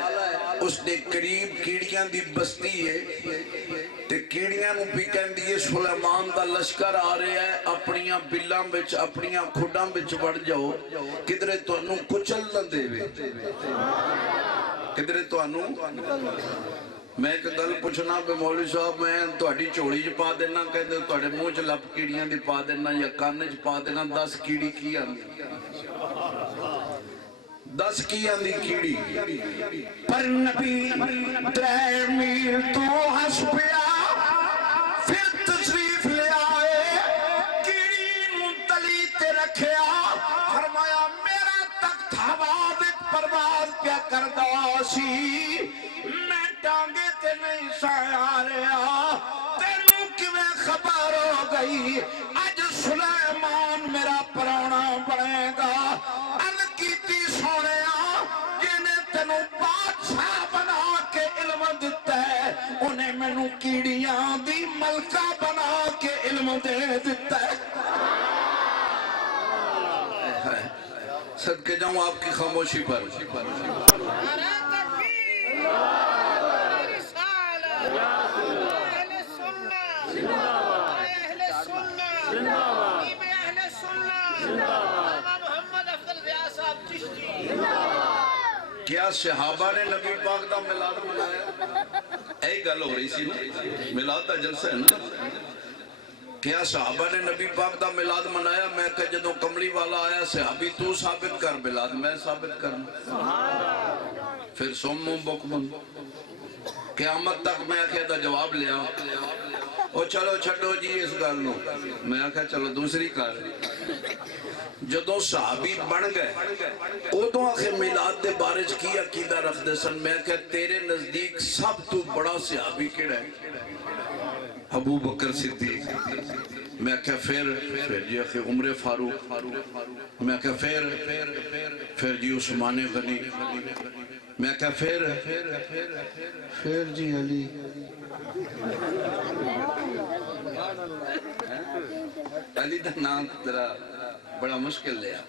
اس نے قریب کیڑیاں دی بستی ہے تے کیڑیاں نو بھی کہندی ہے سلیمان دا لشکر آ رہا ہے اپنیاں بلاں وچ اپنیاں کھڈاں وچ وڑ جاؤ کدھرے تانوں کچل نہ دے کدھرے تانوں میں ایک گل پوچھنا پہ مولوی صاحب میں تہاڈی جھولی چ پا دینا کہندے تہاڈے منہ چ لپ کیڑیاں دی پا دینا یا کان چ پا دینا 10 کیڑی کی آندی 10 کی آندی کیڑی پر نبی 3 میل تو ہس پیا پھر تشریف لے آئے کیڑی منتلی تے رکھیا فرمایا میرا تخت ہوا وچ پرواز کیا کردا سی میں ٹانگے تے نہیں سایا رہا تینوں کیویں خبر ہو گئی اج سلیمان میرا پرانا بنے گا کیڑیاں دی ملکہ بنا کے علم دے دیتا ہے صدقے جاؤں آپ کی خاموشی پر کیا صحابہ نے نبی پاک دا ملاد منایا اے گل ہو رہی سی نا ملاد دا جلسہ ہے نا کیا صحابہ نے نبی پاک دا ملاد منایا میں کہ جدوں کملی والا آیا صحابی تو ثابت کر ملاد میں ثابت کرنا پھر سم بکمن قیامت تک میں آخیا دا جواب لیا او چلو چھڑو جی اس گل نو میں آخیا چلو دوسری کار جدوں صحابی بن گئے ادوں آخر میلاد دے بارے کی عقیدہ رکھ دے سن میں آخیا تیرے نزدیک سب تو بڑا صحابی کیڑا ہے ابو بکر صدیق میں آخیا پھر جی آخر عمر فاروق میں آخیا پھر جی عثمان غنی میں کہا پھر جی علی علی دا نام ترا بڑا مشکل لیا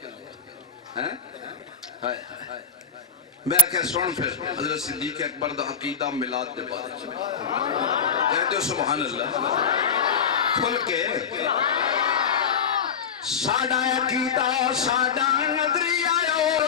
میں کہا سن پھر حضرت صدیق اکبر دا عقیدہ میلاد دے بارے کہتے ہو سبحان اللہ کھل کے ساڑا عقیدہ ساڑا نظریہ اور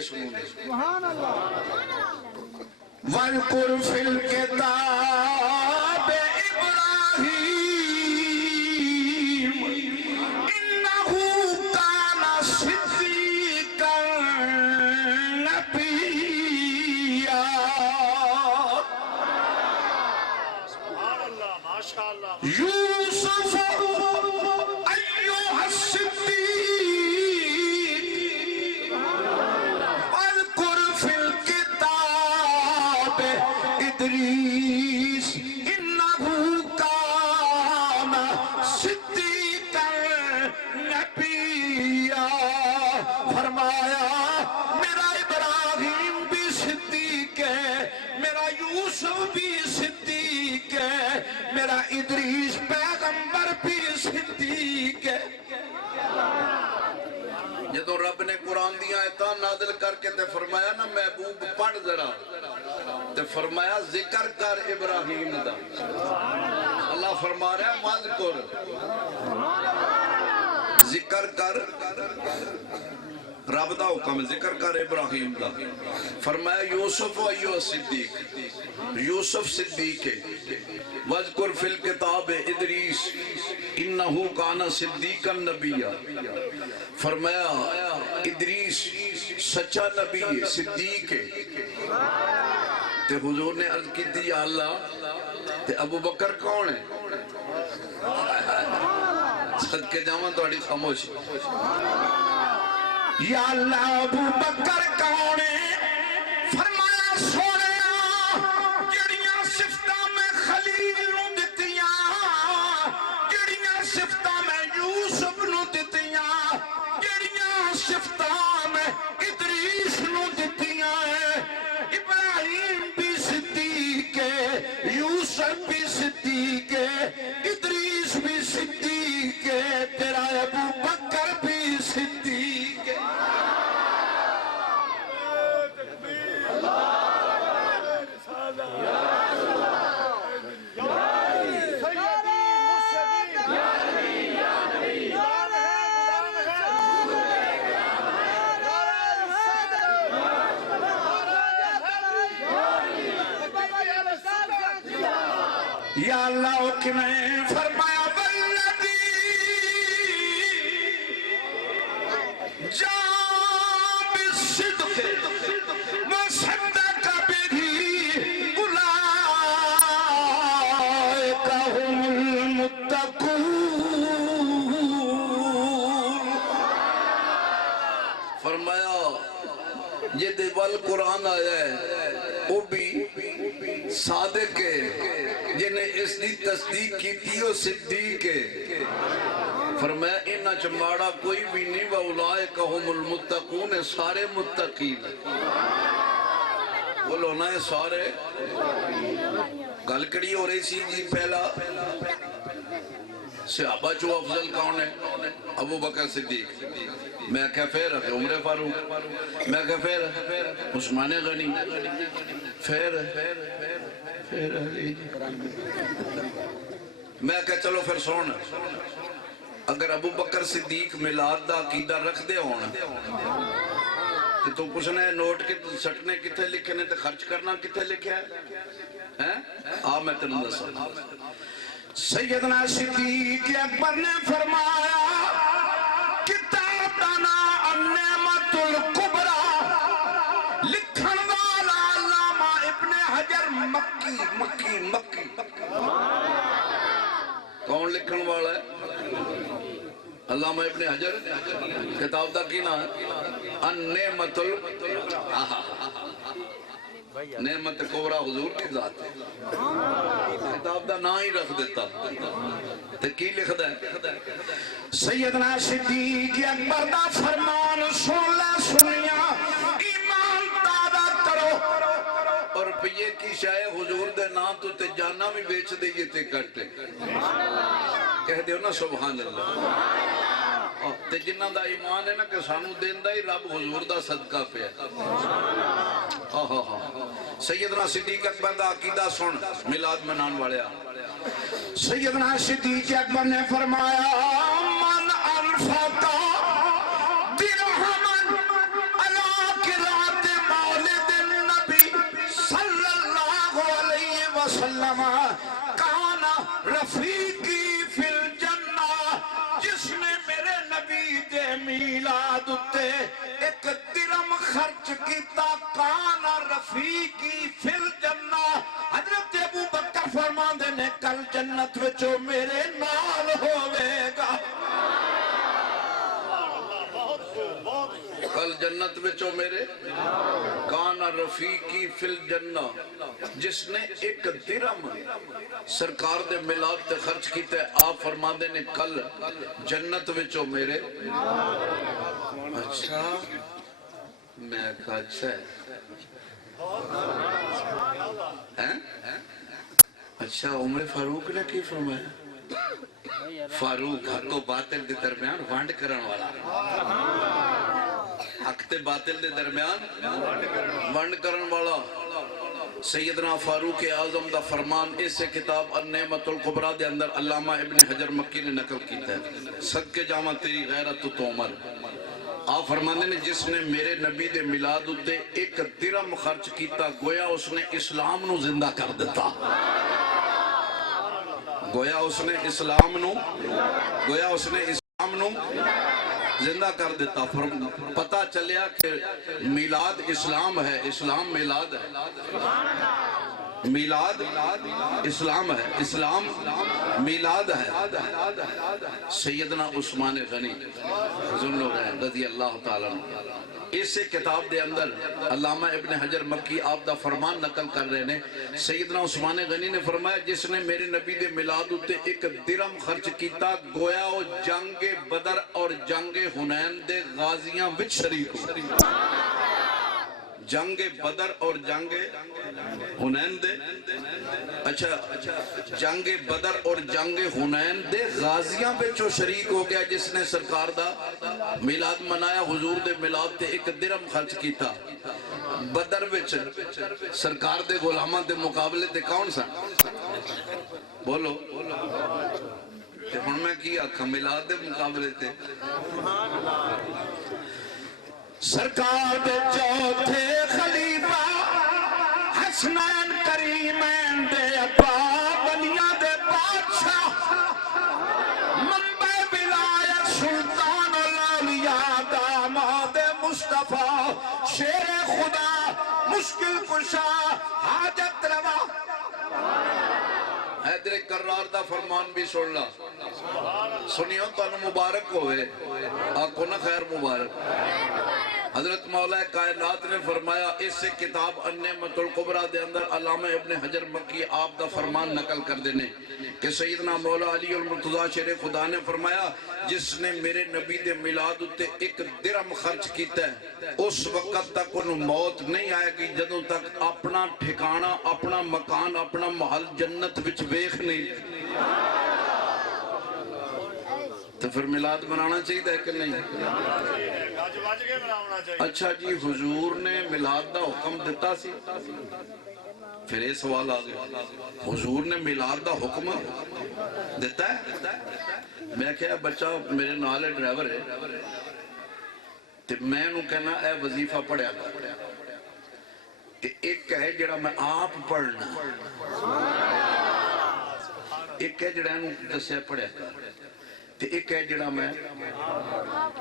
سبحان اللہ وَاذْكُرْ فِي الْكِتَابِ إِبْرَاهِيمَ إِنَّهُ كَانَ صِدِّيقًا نَبِيًّا سبحان اللہ ماشاءاللہ یوسف أيها الصديق إدريس إنه كان صديقا نبيا فرمایا میرا ابراہیم بھی صدیق ہے میرا یوسف بھی صدیق ہے میرا ادریس پیغمبر بھی صدیق ہے جدو رب نے قرآن دیا آیتاں نازل کر کے تے فرمایا نا محبوب پڑھ ذرا تے فرمایا ذکر کر ابراہیم دا اللہ فرما رہا ہے مذکر ذکر کر رب دا حکم ذکر کر ابراہیم دا فرمایا یوسف و ایوہ صدیق یوسف صدیق ہے وَاذْكُرْ فِي الْكِتَابِ ادریس انہو کانا صدیقا نبیہ فرمایا ادریس سچا نبی ہے صدیق ہے تے حضور نے عرض کی تھی یا اللہ تے ابو بکر کون ہے صدقے جاواں تو اڑی خاموشی یا اللہ ابو بکر کون ہے فرمایا سونے جڑیاں صفتاں میں خلیل نو دتیاں جڑیاں صفتاں میں یوسف نو دتیاں جڑیاں صفتاں میں ادریس نو دتیاں ابراہیم بھی صدیق ہے یوسف بھی صدیق ہے ادریس بھی صدیق ہے تیرا ابو بکر بھی صدیق ہے یا اللہ اکنے فرمایا والذی جا بالصدق وصدق بہ اولئک هم المتقون فرمایا یہ دیوال قرآن آیا ہے وہ بھی صادق ہے جنہیں اس دی تصدیق کی تھی وہ صدیق ہے فرمایا انہا چماڑا کوئی بھی نہیں وَأُولَئِكَ هُمُ الْمُتَّقُونَ سارے متقین بولو نا سارے گل کڑی ہو رہی سی جی پہلا صحابہ چو افضل کون ہے ابو بکر صدیق میں کہا پھر عمر فاروق میں کہا پھر عثمان غنی پھر علی میں کہا چلو پھر سونا اگر ابو بکر صدیق میلاد دا عقیدہ رکھ دے ہونا کہ تو پوچھنا ہے نوٹ کے سٹنے کتنے لکھے نے تو خرچ کرنا کتنے لکھے ہے آ میں تنوں دسا سیدنا صدیق اکبر نے فرمایا کتاب دانا النعمت الکبریٰ لکھن والا علامہ ابن حجر مکی کون لکھن والا ہے علامہ ابن حجر کتاب دا کی نام النعمت نعمت کبریٰ حضور کی ذات ہے کتاب دا نام ہی رکھ دیتا تو کی لکھ دا ہے سیدنا صدیق اکبر دا فرمان سن لے سنیا ایمان دادا کرو اور پیے کی شاہ حضور دے نام تو تے جانا بھی بیچ دے یہ تے کٹے کہہ دیو نا سبحان اللہ تے جنہ دا ایمان ہے نا کہ سانو دین دا ہی رب حضور دا صدقہ پہ ہے سیدنا صدیق اکبر دا عقیدہ سن میلاد منان والے سیدنا صدیق اکبر نے فرمایا من انفقا درہمن علی قرات مولد النبی صلی اللہ علیہ وسلم کان رفیقی فی الجنہ جس نے میرے نبی دے میلاد اتے ایک درم خرچ کیتا کان رفیقی فی الجنہ حضرت ابو بکر فرماندے نے کل جنت وچو میرے نال ہوئے گا کل جنت وچو میرے کان رفیقی فی الجنہ جس نے ایک درم سرکار دے میلاد تے خرچ کیتے آپ فرماندے نے کل جنت وچو میرے اچھا میں کہا اچھا ہے اچھا عمر فاروق نے کی فرمایا فاروق حق و باطل دے درمیان وانڈ کرن والا حق تے باطل دے درمیان وانڈ کرن والا سیدنا فاروق اعظم دا فرمان اسے کتاب النعمت الکبریٰ دے اندر علامہ ابن حجر مکی نے نقل کیتا ہے صدقے جامع تیری غیرت تو عمر آپ فرمانے نے جس نے میرے نبی دے میلاد اتے ایک درم خرچ کیتا گویا اس نے اسلام نو زندہ کر دیتا گویا اس نے اسلام نو زندہ کر دیتا پتہ چلیا کہ میلاد اسلام ہے اسلام میلاد ہے میلاد اسلام ہے اسلام میلاد ہے سیدنا عثمان غنی رضی اللہ تعالیٰ اسے کتاب دے اندر علامہ ابن حجر مکی آپ دا فرمان نقل کر رہے نے سیدنا عثمان غنی نے فرمایا جس نے میرے نبی دے میلاد اتے ایک درم خرچ کیتا گویا وہ جنگ بدر اور جنگ حنین دے غازیاں وچ شریک ہو جنگ بدر اور جنگ حنین دے اچھا جنگ بدر اور جنگ حنین دے غازیاں پہ جو شریک ہو گیا جس نے سرکار دا میلاد منایا حضور دے میلاد تے ایک درم خرچ کیتا بدر وچ سرکار دے غلاماں دے مقابلے تے کون سا بولو تے ہن میں کی آکھاں میلاد دے مقابلے تے سرکار دے چوتھے خلیفہ حسنین کریمین دے ابا بلیاں دے بادشاہ منبع ولایت سلطان الاولیاء داماد مصطفیٰ شیر خدا مشکل کشا حاجت روا حیدر کرار دا فرمان بھی سنلا سنیو تو انہوں مبارک ہوئے آنکھوں نہ خیر مبارک حضرت مولا کائنات نے فرمایا اس سے کتاب النعمت الکبریٰ دے اندر علامہ ابن حجر مکی آپ دا فرمان نقل کر دینے کہ سیدنا مولا علی المرتضیٰ شیر خدا نے فرمایا جس نے میرے نبی دے میلاد اتے ایک درم خرچ کیتا ہے اس وقت تک انہوں موت نہیں آئے گی جدوں تک اپنا ٹھکانہ اپنا مکان اپنا محل جنت وچ ویکھ نہیں تو پھر میلاد منانا چاہیے کہ نہیں اچھا جی حضور نے میلاد دا حکم دیتا سی پھر یہ سوال آگیا حضور نے میلاد دا حکم دیتا ہے میں کہا بچہ میرے نالے ڈرائیور ہے تے میں انہوں کہنا اے وظیفہ پڑھیا کر تے ایک ہے جڑا میں آپ پڑھنا ایک ہے جڑا انہوں دسیا پڑھیا کر تے ایک ہے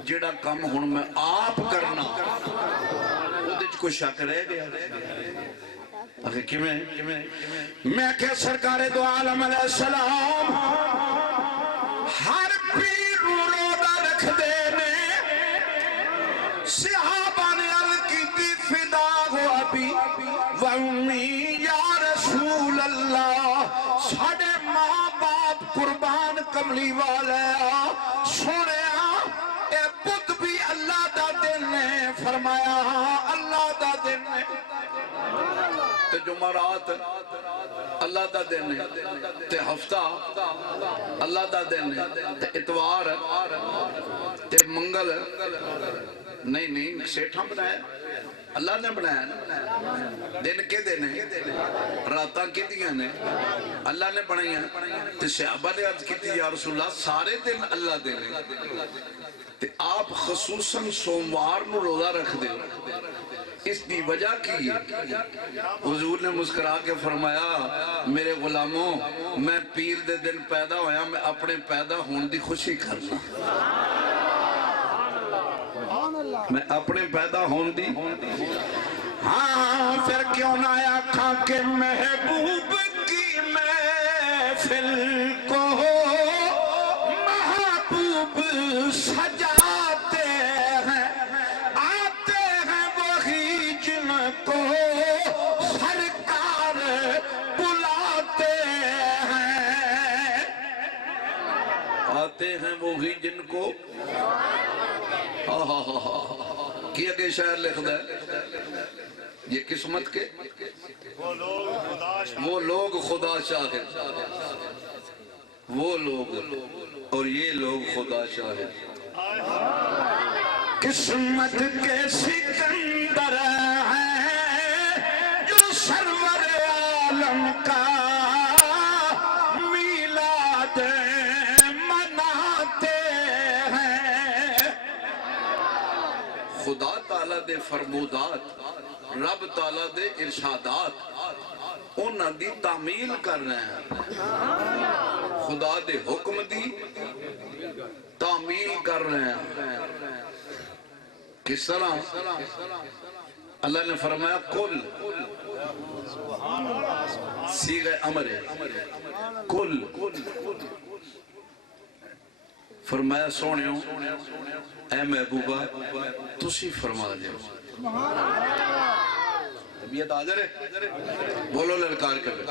جڑا کم ہون میں آپ کرنا وہ دیچ کو شک رہ گیا آخر میں کہ سرکار دو عالم علیہ السلام ہر پیر روزہ رکھ دینے صحابہ نے عرض کی تھی فدا ہو ابی و امی یا رسول اللہ ساڑھے ماں باپ قربان کملی والے سونے اے بدھ بھی اللہ دا دن نے فرمایا اللہ دا دن نے تے جمعرات اللہ دا دن ہے تے ہفتہ اللہ دا دن ہے تے اتوار تے منگل نہیں سیٹھاں بنایا اللہ نے بنایا دن کے دن ہے راتاں کی دیاں نے اللہ نے بنایا تے صحابہ نے عرض کی تھی یا رسول اللہ سارے دن اللہ دن ہے تے آپ خصوصاً سوموار نو روزہ رکھ دے اس دی وجہ کی حضور نے مسکرا کے فرمایا میرے غلاموں میں پیر دے دن پیدا ہویا میں اپنے پیدا ہون دی خوشی کرنا میں اپنے پیدا ہون دی ہاں پھر کیوں نہ آکھاں کہ محبوب کی محفل کو محبوب سجاتے ہیں آتے ہیں وہی جن کو سرکار بلاتے ہیں آتے ہیں وہی جن کو کیا کہ شاعر لکھ دے یہ قسمت کے وہ لوگ خدا شاہد وہ لوگ اور یہ لوگ خدا شاہد قسمت کے سکندر ہیں جو سرور عالم کا میلاد مناتے ہیں خدا تعالیٰ دے فرمودات رب تعالیٰ دے ارشادات انہاں دی تعمیل کر رہے ہیں خدا دے حکم دی تعمیل کر رہے ہیں کس طرح اللہ نے فرمایا کل صیغہ امر ہے کل فرمایا سونیوں اے محبوبہ تسی فرما دے طبیعت حاضر ہے بولو للکار کر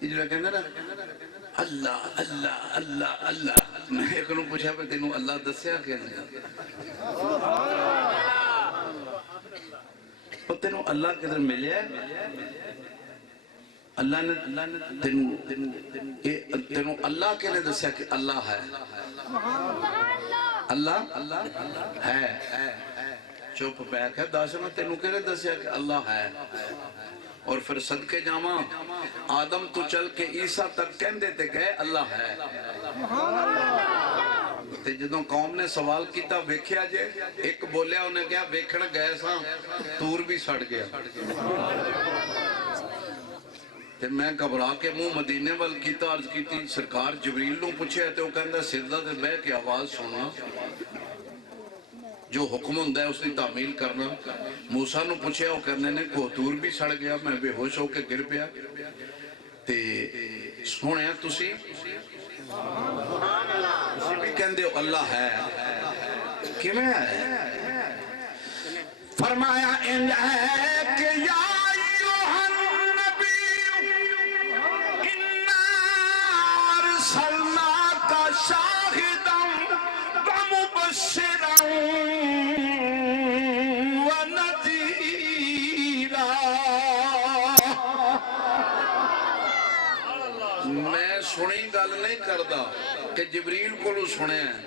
یہ جو کہنا نا اللہ اللہ اللہ اللہ میں ایک انہوں پوچھا پہ تینوں اللہ دسیا کہنا اور تینوں اللہ کدھر ملے ہے اللہ نے تینوں اللہ کے نے دسیا کہ اللہ ہے اللہ ہے چوپ بیک ہے داشنا تینوں کے نے دسیا کہ اللہ ہے اور پھر صدقے جامع آدم تو چل کے عیسیٰ تک کہن دیتے گئے اللہ ہے تے جدوں قوم نے سوال کیتا ویکھیا جے ایک بولیا انہیں کیا ویکھن گئے ساں تور بھی سڑ گیا تے میں گھبرا کے منہ مدینے وال کیتا عرض کیتی سرکار جبریل نو پوچھے تے وہ کہندا سجدہ تے بیٹھ کے آواز سنا جو حکم ہوندہ ہے اس کی تعمیل کرنا موسیٰ نو پوچھے وہ کرنے نے کوہتور بھی سڑ گیا میں بے ہوش ہو کے گر پیا تے سونے تسی بھی کہندے ہو اللہ ہے کیوں ہے فرمایا ان ہے کہ یا ایوہ النبی انا ارسلناک شاہدا ومبشرا ونذیرا میں سنی گل نہیں کردا کہ جبریل کو لو سنے ہیں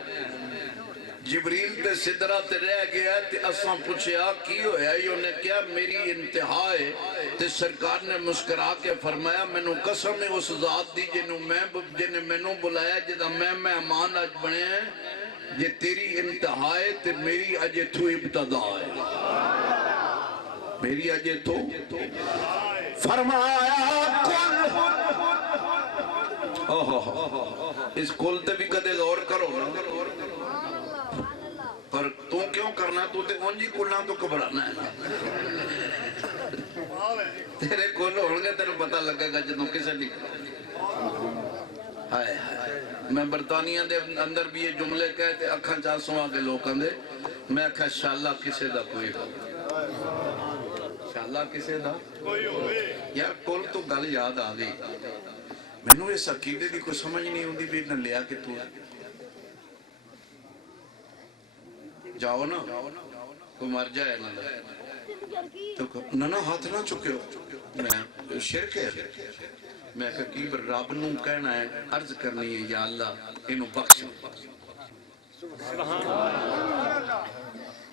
جبریل تے صدرہ تے رہ گیا تے اساں پوچھیا کی ہویا یہ انہیں کیا میری انتہا ہے تے سرکار نے مسکرا کے فرمایا مینوں قسم اس ذات دی جنہیں میں نوں بلایا جدہ میں مہمان اج بنے ہیں جے تیری انتہا ہے تے میری اجے تو ابتدا ہے، میری اجے تو فرمایا کل اس کل تے بھی کدے غور کرو نا، پر تو کیوں کرنا، تو تے اونجی کلنا تو گھبرانا ہے نا، تیرے کل ہون گے تیرے پتہ لگے گا جدوں کسے نہیں ہائے میں برطانیہ دے اندر بھی یہ جملے کہتے اکھاں چاسوں آگے لوکاں دے میں اکھا شاءاللہ کسے دا کوئی ہو شاءاللہ کسے دا کوئی ہوئے یار کل تو گل یاد آ گئی میں نے اس عقیدے دی کوئی سمجھ نہیں ہوندی بھی نہ لیا کہ تو جاؤ نا کوئی مر جائے نہ ہاتھ نہ چکے ہو میں شرک ہے میں کہ رب نو کہنا ہے عرض کرنی ہے یا اللہ انہوں بخش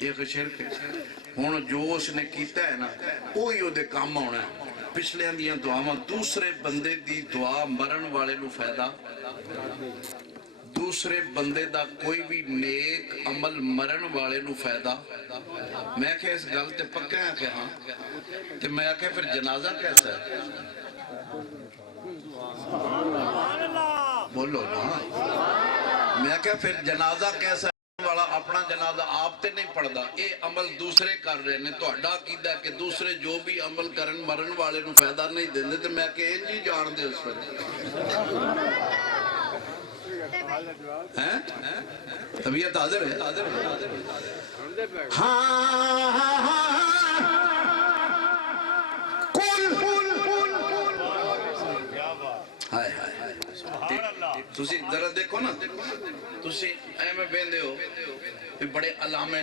یہ شرک ہے ہوں جو اس نے کیتا ہے نا وہی وہ کام ہونا ہے پچھلے دیاں دعاواں دوسرے بندے دی دعا مرن والے نو فائدہ دوسرے بندے دا کوئی بھی نیک عمل مرن والے نو فائدہ میں کہ اس گل تے پکا ہے کہ ہاں کہ میں کہ پھر جنازہ کیسا ہے بولو نا میں کہ پھر جنازہ کیسا ہے والا اپنا جنازہ آپ تے نہیں پڑھ دا اے عمل دوسرے کر رہے نے تو اڈا کیدہ کہ دوسرے جو بھی عمل کرن مرن والے نو فائدہ نہیں دیندے تو میں کہ انجی جان دے اس پر طبیعت حاضر ہے تسی ذرا دیکھو نا تسی اے میں بیندے ہو کہ بڑے علامے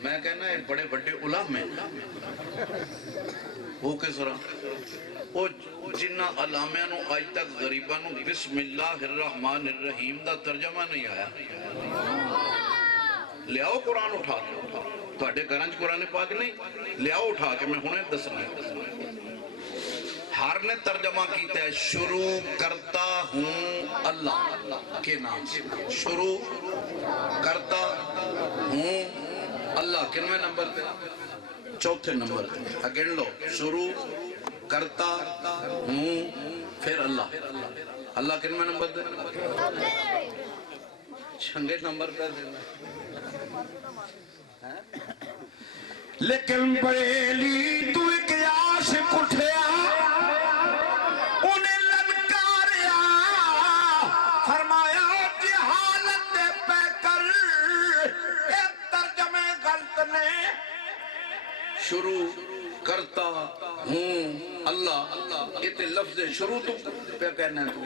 میں کہنا ہے بڑے بڑے علامے وہ کس طرح وہ جنہ علامے نو آج تک غریبانو بسم اللہ الرحمن الرحیم دا ترجمہ نہیں آیا لے آؤ قرآن اٹھا کے تو اڈے گرانج قرآن پاک نہیں لے آؤ اٹھا کے میں ہونے دسنا ہر نے ترجمہ کیتا ہے شروع کرتا ہوں اللہ کے نام سے شروع کرتا ہوں اللہ کنویں نمبر پہ چوتھے نمبر پہ اگین لو شروع کرتا ہوں پھر اللہ اللہ کنویں نمبر پہ چھنگے نمبر پہ لیکن بریلی تو ایک عاشق اٹھیا انہیں للکاریا فرمایا جہالت پہ کر ایک ترجمے غلط نے شروع کرتا ہوں اللہ یہ تے لفظ شروع تو پہ کہنا ہے تو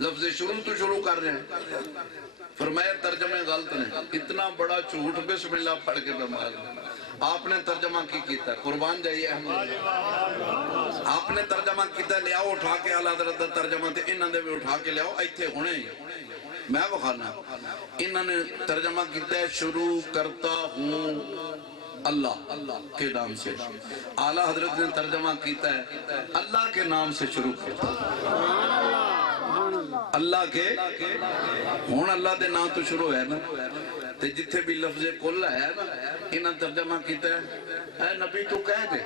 لفظ شروع تو شروع کر رہے ہیں فرمایا ترجمے غلط نے اتنا بڑا جھوٹ بسم اللہ پڑھ کے بمال آپ نے ترجمہ کی کیتا ہے قربان جائیے آپ نے ترجمہ کیتا ہے لے آؤ اٹھا کے اعلیٰ حضرت ترجمہ تھے انہوں نے بھی اٹھا کے لے آؤ ایتھے ہونے ہی میں بخانا انہوں نے ترجمہ کیتا ہے شروع کرتا ہوں اللہ کے نام سے اعلیٰ حضرت نے ترجمہ کیتا ہے اللہ کے نام سے شروع کرتا اللہ کے ہون اللہ دے نام تو شروع ہے نا تے جتھے بھی لفظ کل ہے نا انہاں ترجمہ کیتا ہے اے نبی تو کہہ دے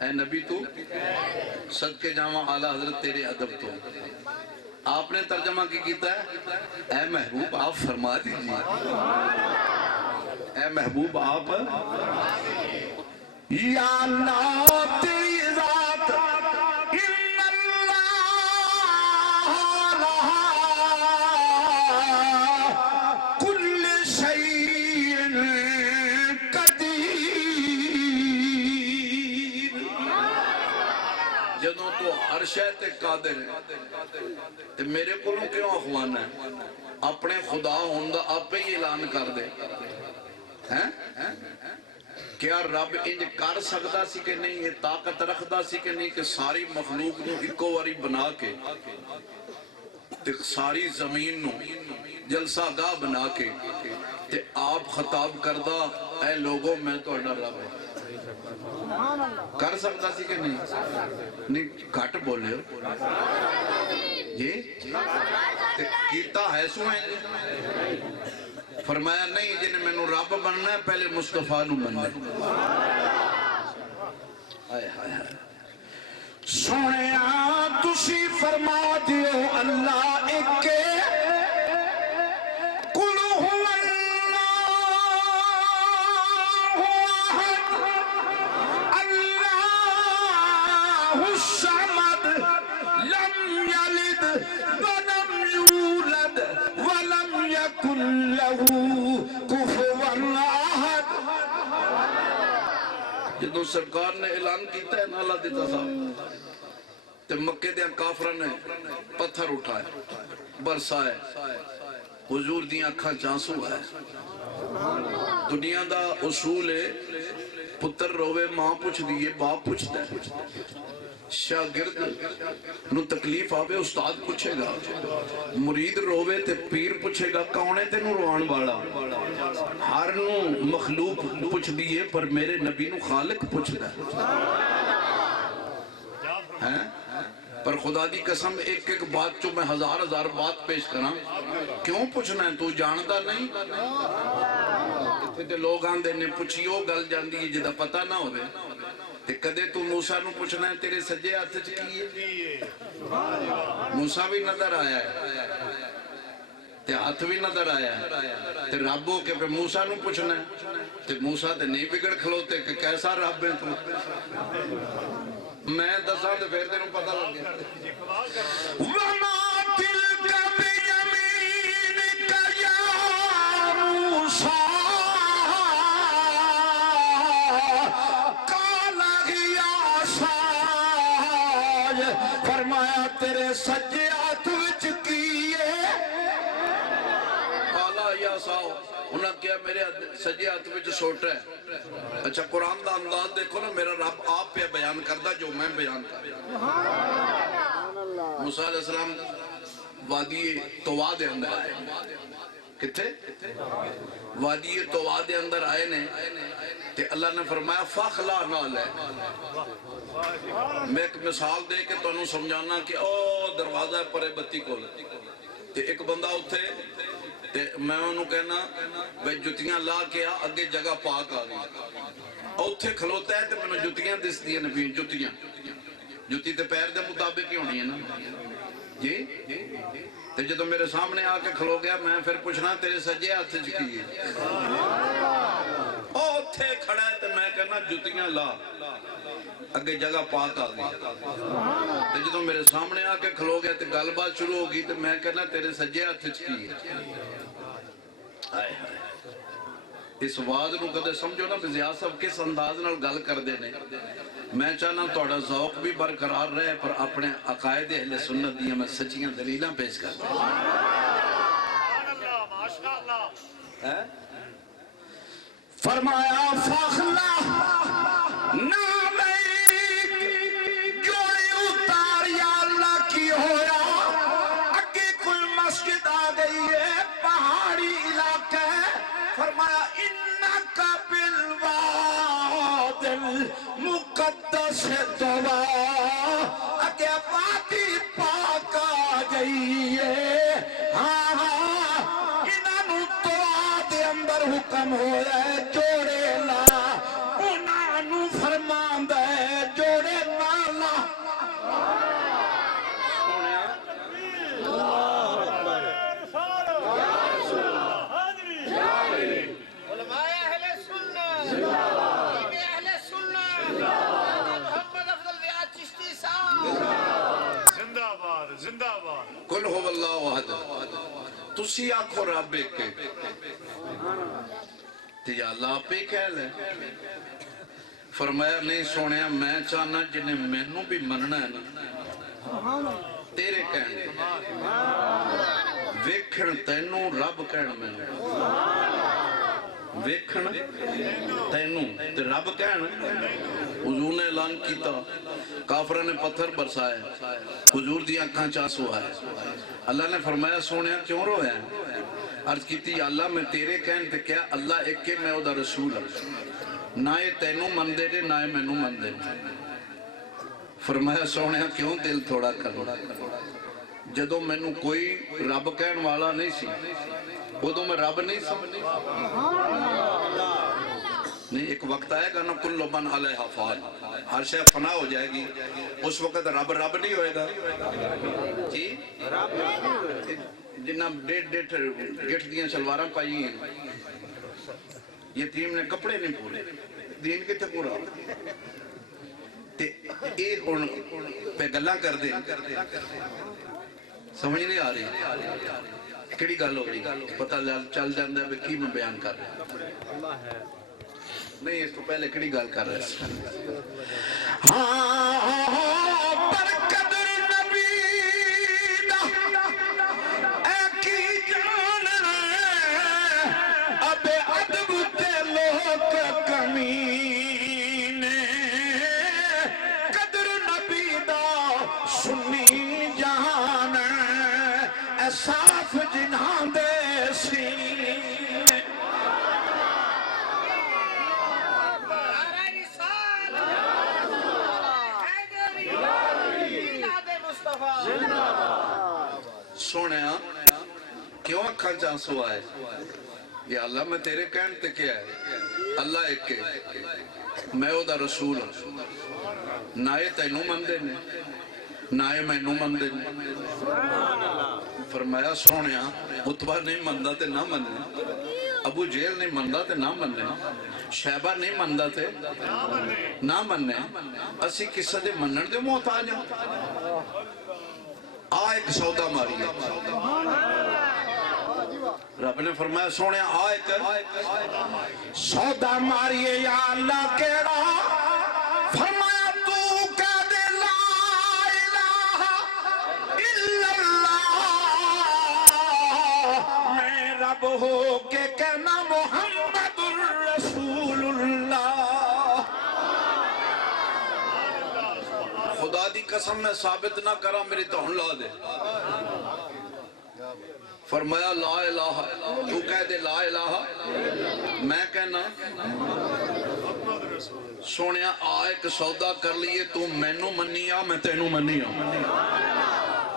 اے نبی تو صدقے جاواں اعلیٰ حضرت تیرے ادب تو آپ نے ترجمہ کی کیتا ہے اے محبوب آپ فرما دیجئے اے محبوب آپ یا اللہ تیری ذات ان اللہ کل شیء قدیر جدوں تو ہر شے تے قادر ہے تے میرے کولوں کیوں اخوانا ہے اپنے خدا ہوندا آپ ہی اعلان کر دے کیا رب انج کر سکتا سی کہ نہیں یہ طاقت رکھتا سی کہ نہیں کہ ساری مخلوق نو ایکو واری بنا کے تے ساری زمین نو جلسہ گاہ بنا کے تے آپ خطاب کردہ اے لوگوں میں تو اڈر رب ہے کر سکتا سی کہ نہیں گھٹ بولے ہو جی کیتا ہے سو ہے فرمایا نہیں جن میں رب بننا ہے پہلے مصطفیٰ نو بننا ہے سونے تسی فرما دیو اللہ ایک قل هو اللہ احد اللہ الصمد لم یلد ولم یولد ولم یکن له کفوا احد جدو سرکار نے اعلان کیتا ہے نالا دیتا صاحب تے مکے دیا کافرہ نے پتھر اٹھائے برسائے حضور دیا اکھاں چانسو ہے دنیا دا اصول ہے پتر روے ماں پوچھ دیئے باپ پوچھتا ہے شاگرد نو تکلیف آوے استاد پوچھے گا مرید روے تے پیر پوچھے گا کونے تے نو روان والا ہر نو مخلوق پوچھ دیئے پر میرے نبی نو خالق پوچھتا ہے پر خدا دی قسم ایک ایک بات جو میں ہزار ہزار بات پیش کراں کیوں پوچھنا ہے تو جانتا نہیں تے لوگ آن دینے پوچھیو گل جان دی جدہ پتہ نہ ہوئے تے کدے تو موسیٰ نو پوچھنا ہے تیرے سجے ہاتھ چکیے موسیٰ بھی نظر آیا ہے تے ہاتھ بھی نظر آیا ہے تے ربو کے پہ موسیٰ نو پوچھنا ہے تے موسیٰ تے نہیں بگڑ کھلوتے کہ کیسا رب ہے تو میں دساں تے پھر تینوں پتہ لگ گیا وَمَا تِلْكَ بِيَمِينِكَ يَا مُوسَىٰ قَالَ هِيَ عَصَايَ فرمایا تیرے سجے ہاتھ وچ کیے قَالَ هِيَ عَصَايَ انہاں کیا میرے سجے ہاتھ وچ سوٹا ہے اچھا قرآن دا انداز دیکھو نا میرا رب آپ پہ بیان کردہ جو میں بیان کردہ موسیٰ علیہ السلام وادی طوا دے اندر آئے کتھے وادی طوا دے اندر آئے نے تے اللہ نے فرمایا فاخلا نال ہے میں ایک مثال دے کے تو انہوں سمجھانا کہ او دروازہ پرے بتی کو تے ایک بندہ اتھے میں انہوں کہنا بھئی جتیاں لا کے آگے جگہ پاک آگئی اتھے کھلوتا ہے تو میں نے جتیاں دس دیا نبی جتیاں جتی تے پیر دے مطابق ہی ہونی ہے نا جی تے جدو میرے سامنے آکے کھلو گیا میں پھر پوچھنا تیرے سجے ہاتھ چکیے اتھے کھڑا ہے تو میں کہنا جتیاں لا اگے جگہ پاک آگئی تے جدو میرے سامنے آکے کھلو گیا تے گل بات شروع ہوگی تو میں کہنا تیرے سجے ہاتھ چکیے اس واضح نو کدے سمجھو نا بزیاد صاحب کس انداز نال گل کر دینے میں چاہنا توڑا ذوق بھی برقرار رہے پر اپنے عقائد اہل سنت دیا میں سچیاں دلیلاں پیش کرتا ہوں فرمایا فاخلا نامیک جوڑی اتار یا اللہ کی ہویا اگے کوئی مسجد آ گئی ہے پہاڑی علاقہ فرمایا انکا بالواد المقدس طوا اگے وادی پاک آ گئی ہے انہوں طوا دے اندر حکم ہو رہا ہے جوڑے لا انہوں فرمان دے جوڑے نالا قل هو اللہ احد تسی آنکھو رب ایک تے یا اللہ پہ کہہ لے فرمایا نہیں سونیا میں چاہنا جنہیں مینوں بھی مننا ہے نا تیرے کہنے ویکھن تینوں رب کہن مینوں ویکھن تینوں تے رب کہن حضور نے اعلان کیتا کافرہ نے پتھر برسائے حضور دی آنکھاں چاسو آئے اللہ نے فرمایا سونیا کیوں رویا ہے عرض کیتی اللہ میں تیرے کہن تے کیا اللہ ایک کے میں دا رسول ہے نہ یہ تینوں من دے دے نہ یہ مینوں من دے فرمایا سونیا کیوں دل تھوڑا کرو جدوں مینوں کوئی رب کہن والا نہیں سی ادوں میں رب نہیں سی نہیں ایک وقت آئے گا نا کل من علیہا فان ہر شے فنا ہو جائے گی اس وقت رب رب نہیں ہوئے گا جی جنہ ڈیٹ گٹھ دیاں شلواراں پائی ہیں یتیم نے کپڑے نہیں پورے دین کتے پورا تے ایک ہن پہ گلاں کر دے سمجھ نہیں آ رہی کیڑی گل ہو رہی پتہ چل جاندا ہے کہ میں بیان کر رہا نہیں اس تو پہلے کیڑی گل کر رہا ہاں پر قدر نبی دا اے کی جان اب ادب تے لوک کمینے قدر نبی دا سنی جہان اے صاف جنہاں دے سینے سونے کیوں اکھاں چانسو آئے یا اللہ میں تیرے کہن تے کیا ہے اللہ ایک کے میں او دا رسول ہوں نہ یہ تینوں مندے نے نہ یہ مینوں مندے نے فرمایا سونے عتبہ نہیں مندہ تے نہ مندے ابو جیل نہیں مندہ تے نہ مندے شہبہ نہیں مندہ تے نہ مندے اسی کسا دے منن دے محتاج ہیں ایک سودا ماری رب نے فرمایا سونے ایک سودا ماری یا اللہ کیڑا فرمایا تو کہہ دے لا الہ الا اللہ میں رب ہو کے کہنا محمد الرسول اللہ خدا دی قسم میں ثابت نہ کرا میری توہن لا دے فرمایا لا الہ تو کہہ دے لا الہ میں کہنا سونیا ایک سودا کر لیے تو مینوں منیا میں تینوں منیا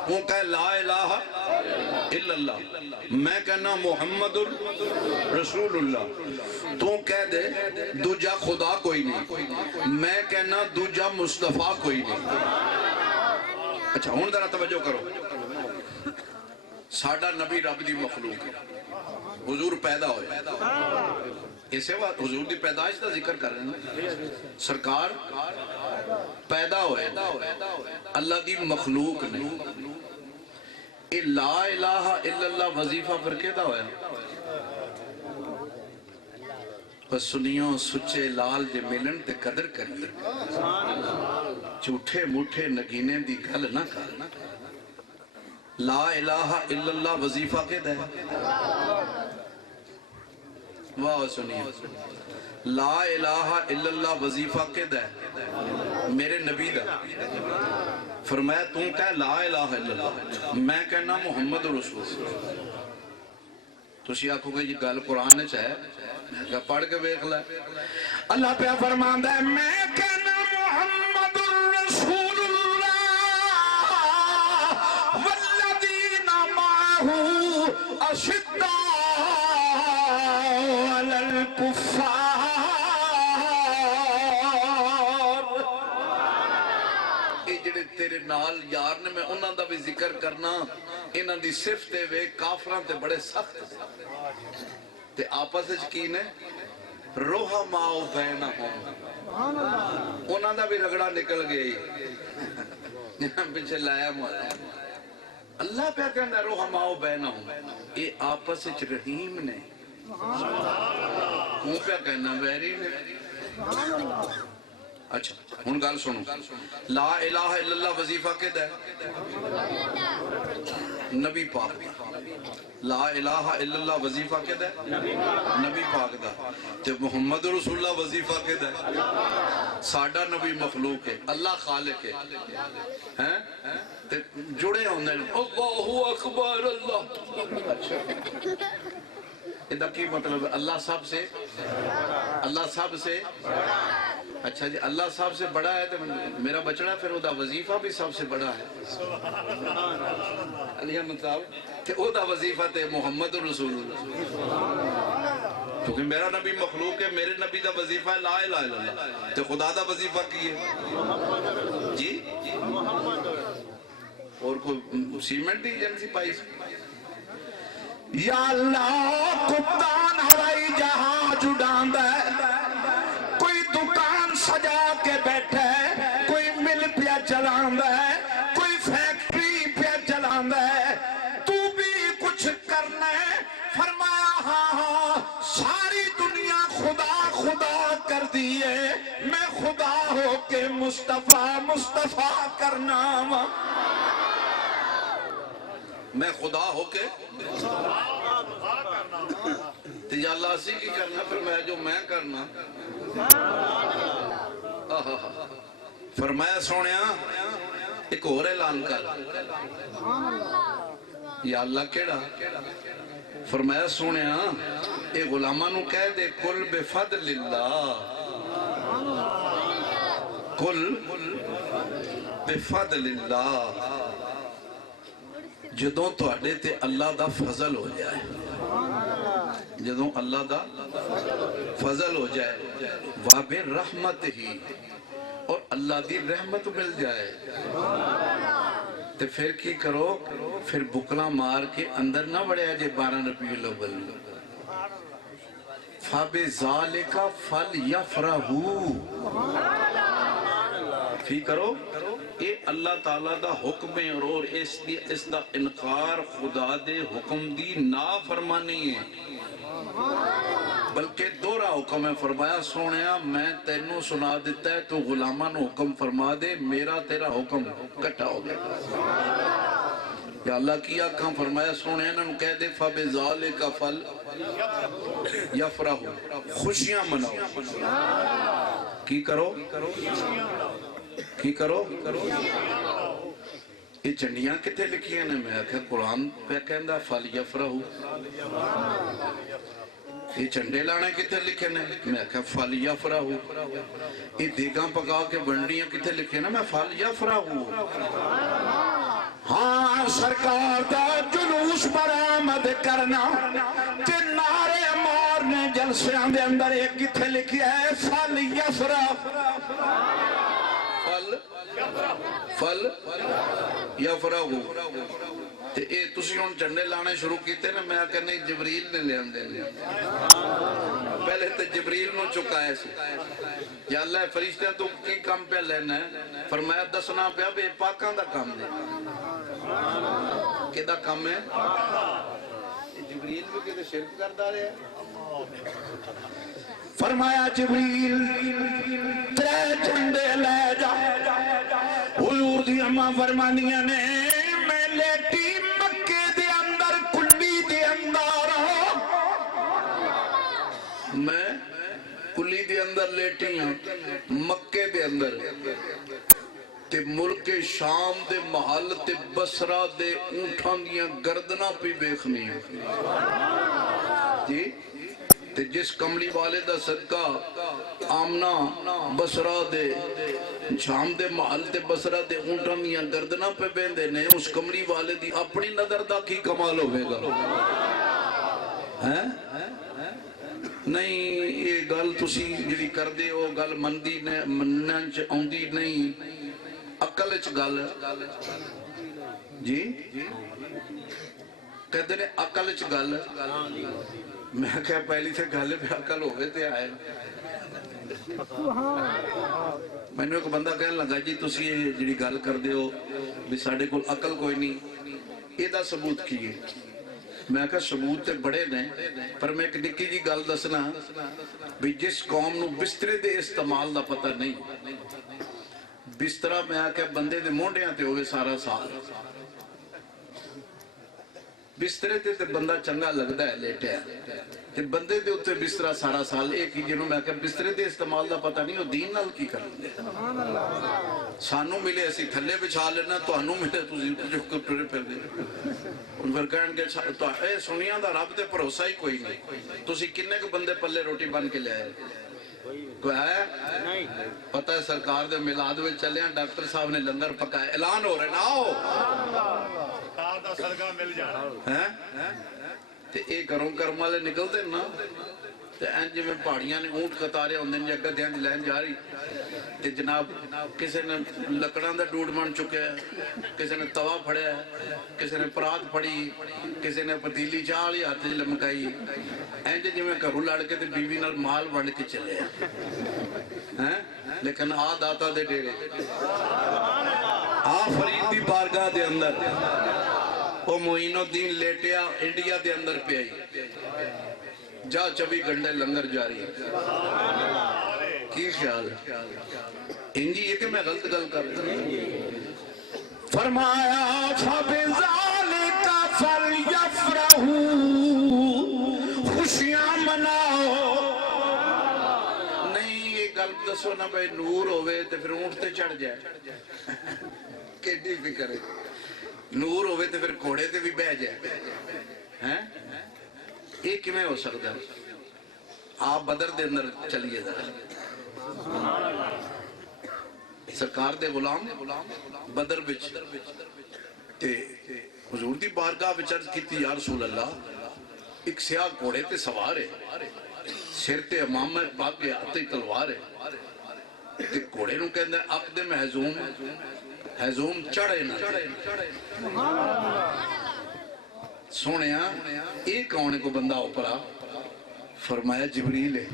تو کہہ لا الہ الا اللہ میں کہنا محمد رسول اللہ تو کہہ دے دوجہ خدا کوئی نہیں میں کہنا دوجہ مصطفیٰ کوئی نہیں اچھا ہون ذرا توجہ کرو ساڑھا نبی رب دی مخلوق ہے حضور پیدا ہوئے اسے بات حضور دی پیدائش دا ذکر کر رہے ہیں سرکار پیدا ہوئے اللہ دی مخلوق نے لا الہ الا اللہ وظیفہ پر کہتا ہویا بس سنیوں سچے لال جے ملن تے قدر کری جھوٹے موٹھے نگینے دی گل نہ کر لا الہ الا اللہ وظیفہ کہتا ہے واہ سنیوں لا الہ الا اللہ وظیفہ کہتا ہے میرے نبی دا فرمایا تم کہہ لا الہ الا اللہ میں کہنا محمد رسول تو اسی آنکھوں کہ یہ گل قرآن چاہے میں کہا پڑھ کے بیک لائے اللہ پہ فرماندہ ہے میں کہنا محمد رسول اللہ والذین معہو اشداء علی الکفار اے جڑے تیرے نال یار نے میں انہاں دا بھی ذکر کرنا انہاں دی صفتے وے کافراں تے بڑے سخت تے آپس یقین ہے روحہ ماؤ بینہم انہاں دا بھی رگڑا نکل گئی پیچھے لایا مولا اللہ پہ کہنا روحہ ماؤ بینہم اے آپس رحیم نے کیوں پہ کہنا ویری نے اچھا ہن گل سنو لا الہ الا اللہ وظیفہ کہتا ہے نبی پاک لا الہ الا اللہ وظیفہ کہتا ہے نبی پاک دا تے محمد رسول اللہ وظیفہ کہتا ہے ساڑھا نبی مخلوق ہے اللہ خالق ہے تے جڑے ہوندے اللہ اکبر اللہ اچھا اندہ کی مطلب اللہ سب سے اچھا جی اللہ صاحب سے بڑا ہے تو میرا بچڑا پھر وہ دا وظیفہ بھی سب سے بڑا ہے علی احمد صاحب کہ وہ دا وظیفہ تے محمد رسول اللہ کیونکہ میرا نبی مخلوق ہے میرے نبی دا وظیفہ ہے لا الہ الا اللہ تے خدا دا وظیفہ کی ہے جی اور کوئی سیمنٹ دی ایجنسی پائی یا اللہ کپتان ہوائی جہاز اڑاندا ہے کوئی دکان سجا کے بیٹھا ہے کوئی مل پیا چلاندا ہے کوئی فیکٹری پیا چلاندا ہے تو بھی کچھ کرنا ہے فرمایا ہاں ہاں ساری دنیا خدا خدا کر دیے میں خدا ہو کے مصطفیٰ مصطفیٰ کرنا میں خدا ہو کے یا اللہ اسی کی کرنا پھر میں جو میں کرنا فرمایا سونیا ایک اور اعلان کر یا اللہ کیڑا فرمایا سونیا اے غلاماں نو کہہ دے کل بفضل اللہ کل بفضل اللہ جدوں تواڈے تے اللہ دا فضل ہو جائے جدوں اللہ دا فضل ہو جائے وَبِرَحْمَتِ ہی اور اللہ دی رحمت مل جائے تے پھر کی کرو پھر بکلا مار کے اندر نہ بڑھیا جے 12 ربیع الاول فَبِذَالِكَ فَلْيَفْرَحُوا فی کرو اے اللہ تعالیٰ دا حکم ہے اور اس دا انکار خدا دے حکم دی نافرمانی ہے بلکہ دورا حکم ہے فرمایا سونیا میں تینوں سنا دیتا ہے تو غلاماں نو حکم فرما دے میرا تیرا حکم کٹا ہو گیا یا اللہ کی آنکھاں فرمایا سونیا انہوں کہہ دے فَبِذَالِكَ فَلْيَفْرَحُوا خوشیاں مناؤ کی کرو کی کرو یہ جھنڈیاں کتے لکھیاں نے میں کہا قرآن پہ کہندہ فَلْيَفْرَحُوا یہ جھنڈے لانے کتے لکھے نے میں کہا فَلْيَفْرَحُوا یہ دیگاں پکا کے بنڈیاں کتے لکھے نے میں فَلْيَفْرَحُوا ہاں سرکار دا جلوس برآمد کرنا تے نعرے مارنے جلسیاں دے اندر ایک کتے لکھی ہے فل یفرحوا تے اے تسی ہن جھنڈے لانے شروع کیتے نا میں کہ نہیں جبریل نے لے آندے پہلے تے جبریل نو چکائے سی یا اللہ فرشتہ تو کی کام پہ لینا ہے فرمایا دسنا پیا بے پاکاں دا کام ہے کہ دا کام ہے جبریل بھی کتے شرک کردہ رہے ہیں فرمایا جبریل ترے جھنڈے لے جا حضور دی اماں فرمانیاں نے میں لیٹی مکے دے اندر کلی دے اندر میں کلی دے اندر لیٹی ہوں مکے دے اندر تے ملک شام دے محل تے بسرہ دے اونٹھاں دیاں گردناں پی بیخنی ہیں جی تے جس کملی والے دا صدقہ آمنہ بسرہ دے شام دے محل تے بسرہ دے اونٹاں دیاں گردناں پہ بیندے نے اس کملی والے دی اپنی نظر دا کی کمال ہوئے گا نہیں یہ گل تسی جڑی کر دے ہو گل مندی مننچ آندی نہیں عقل اچ گل جی کہتے نے عقل اچ گل میں کہا پہلی سے گالے پہ عقل ہوئے تھے آئے میں نے ایک بندہ کہنے لگا جی تسی یہ جڑی گال کر دے ہو بھی ساڑھے کو عقل کوئی نہیں یہ دا ثبوت کیے میں کہا ثبوت تے بڑے نے پر میں ایک نکی جی گال دسنا بھی جس قوم نو بسترے دے استعمال دا پتہ نہیں بسترہ میں آکے بندے دے مونڈیاں تے ہوئے سارا سال بسترے تے بندہ چنگا لگتا ہے لیٹے ہے تے بندے دے ہوتے بسترہ سارا سال ایک ہی جنہوں میں کہ بسترے دے استعمال دا پتہ نہیں ہو دین نال کی کر لیں سانو ملے ایسی تھلے بچھا لینا تو انو ملے تو زیادہ جو کپٹرے پھر دے ان پر کہنے کے اے سنیاں دا رب دے پروسہ ہی کوئی نہیں تو اسی کنے کے بندے پلے روٹی بن کے لے آئے کوئی آیا پتہ ہے سرکار دے میلاد میں چلے ہیں ڈاکٹر صاحب نے لنگر پکایا اعلان ہو رہے نا آؤ سرکار دا صدقہ مل جانا تے ایک گھروں کرم والے نکلتے نا تے این جی میں پہاڑیاں نے اونٹ قطارے ہوندے نے اگے دھیان لین جا رہی تے جناب کسی نے لکڑاں دا ڈوڈ بن چکے ہے کسی نے توا پھڑیا ہے کسی نے پرات پھڑی کسی نے پتیلی چاہ والی ہاتھ وچ لمکائی این جی میں گھروں لڑ کے تے بیوی نال مال ونڈ کے چلے ہیں لیکن آ داتا دے ڈیرے آ فرید دی بارگاہ دے اندر وہ معین الدین لیٹیا انڈیا دے اندر پہ آئی جا 24 گھنٹے لنگر جاری کی خیال ہے انجی یہ کہ میں غلط گل کر رہا ہوں فرمایا فَبِذَالِكَ فَلْيَفْرَحُوا خوشیاں مناؤ نہیں یہ گل دسو نا بھائی نور ہوئے تو پھر اونٹ تے چڑھ جائے کیڈی فکر ہے نور ہوئے تو پھر گھوڑے تے بھی بہ جائے یہ کیویں ہو سکتا ہے آپ بدر دے اندر چلیے ذرا سرکار دے غلام بدر وچ تے حضور دی بارگاہ وچ عرض کیتی یا رسول اللہ ایک سیاہ گھوڑے تے سوار ہے سر تے امامہ پاک کے ہاتھ تلوار ہے تے گھوڑے نو کہندا ہے عقد محزوم چڑھے نہ سونیا ایک آنے کو بندہ اوپرا فرمایا جبریل ہے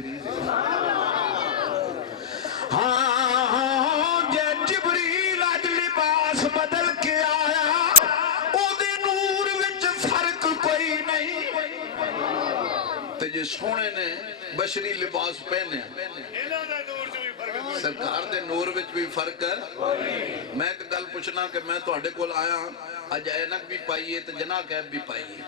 ہاں جے جبریل اج لباس بدل کے آیا او دے نور وچ فرق کوئی نہیں تے جے سونے نے بشری لباس پہنے سرکار دے نور وچ بھی فرق ہے میں ایک گل پوچھنا کہ میں تواڈے کول آیا اج اینک بھی پائیے تے جناح کیپ بھی پائیے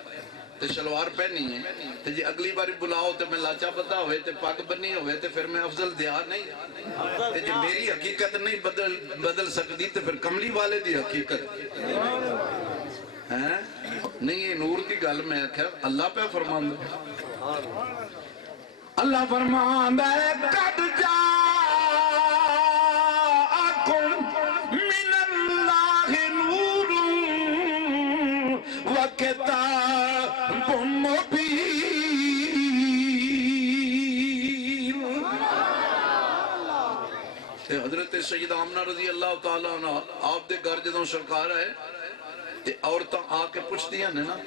تے شلوار پہنی ہے تے جی اگلی باری بلاؤ تے میں لاچا بتا ہوئے تے پگ بنی ہوئے تے پھر میں افضل دیا نہیں تے جی میری حقیقت نہیں بدل سکتی تے پھر کملی والے دی حقیقت نہیں یہ نور دی گل میں آخیا اللہ پہ فرماندا اللہ فرماندا ہے قد کتاب مبین حضرت سیدہ آمنہ رضی اللہ تعالیٰ عنہ آپ دے گھر جدوں سرکار ہے تے عورتاں آ کے پوچھ دیا نے نا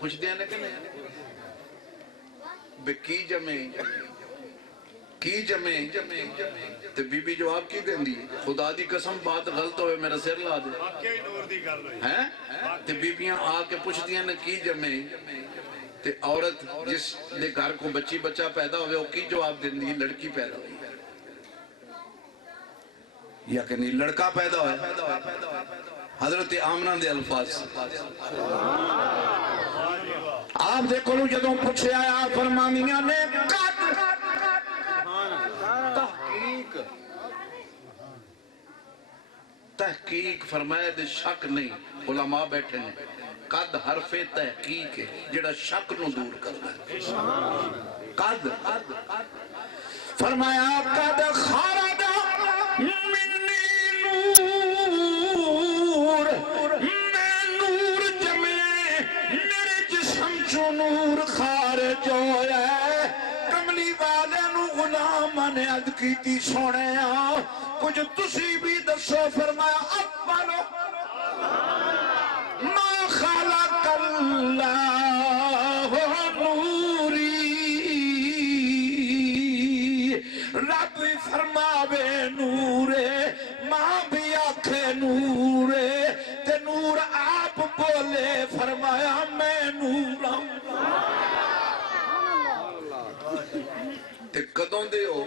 پوچھ دیا نے کہ نہیں بے کی جمیں تے بی بی جواب کی دیں دی خدا دی قسم بات غلط ہوئے میرا سر لا دے تے بیبیاں آ کے پوچھ دیا نے کی جمیں تے عورت جس دے گھر کو بچی بچہ پیدا ہوئے وہ کی جواب دیں دی لڑکی پیدا ہوئی یا کہ نہیں لڑکا پیدا ہوئے حضرت آمنہ دے الفاظ آپ دے کلو جدوں پوچھے آیا فرمانیاں نے تحقیق فرمایا دے شک نہیں علماء بیٹھے نے قد حرف تحقیق ہے جڑا شک نو دور کرنا ہے قد فرمایا قد خارد منی نور میں نور جمعے میرے جسم چو نور خارج ہویا ہے کملی والے نو غلامہ نے عد کی تھی سونے کچھ تسی بھی دسو فرمایا اولو ما خلق اللہ نوری رب فرماوے نورے ماں بھی آکھے نورے تے نور آپ بولے فرمایا میں نور تے قدوں دے ہو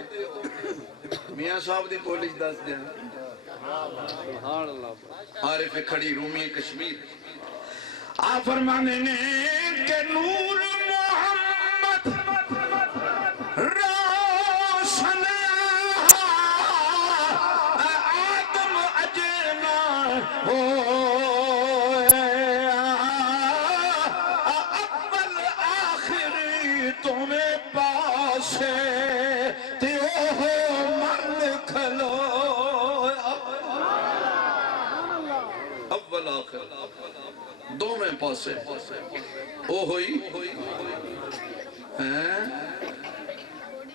میاں صاحب دی بولی دس دیں عارف کھڑی رومی کشمیر آپ فرمانے نے کہ نور محمد روشن آدم اجنا ہو اول آخری تمہیں پاس تے ہو پاسے او ہوئی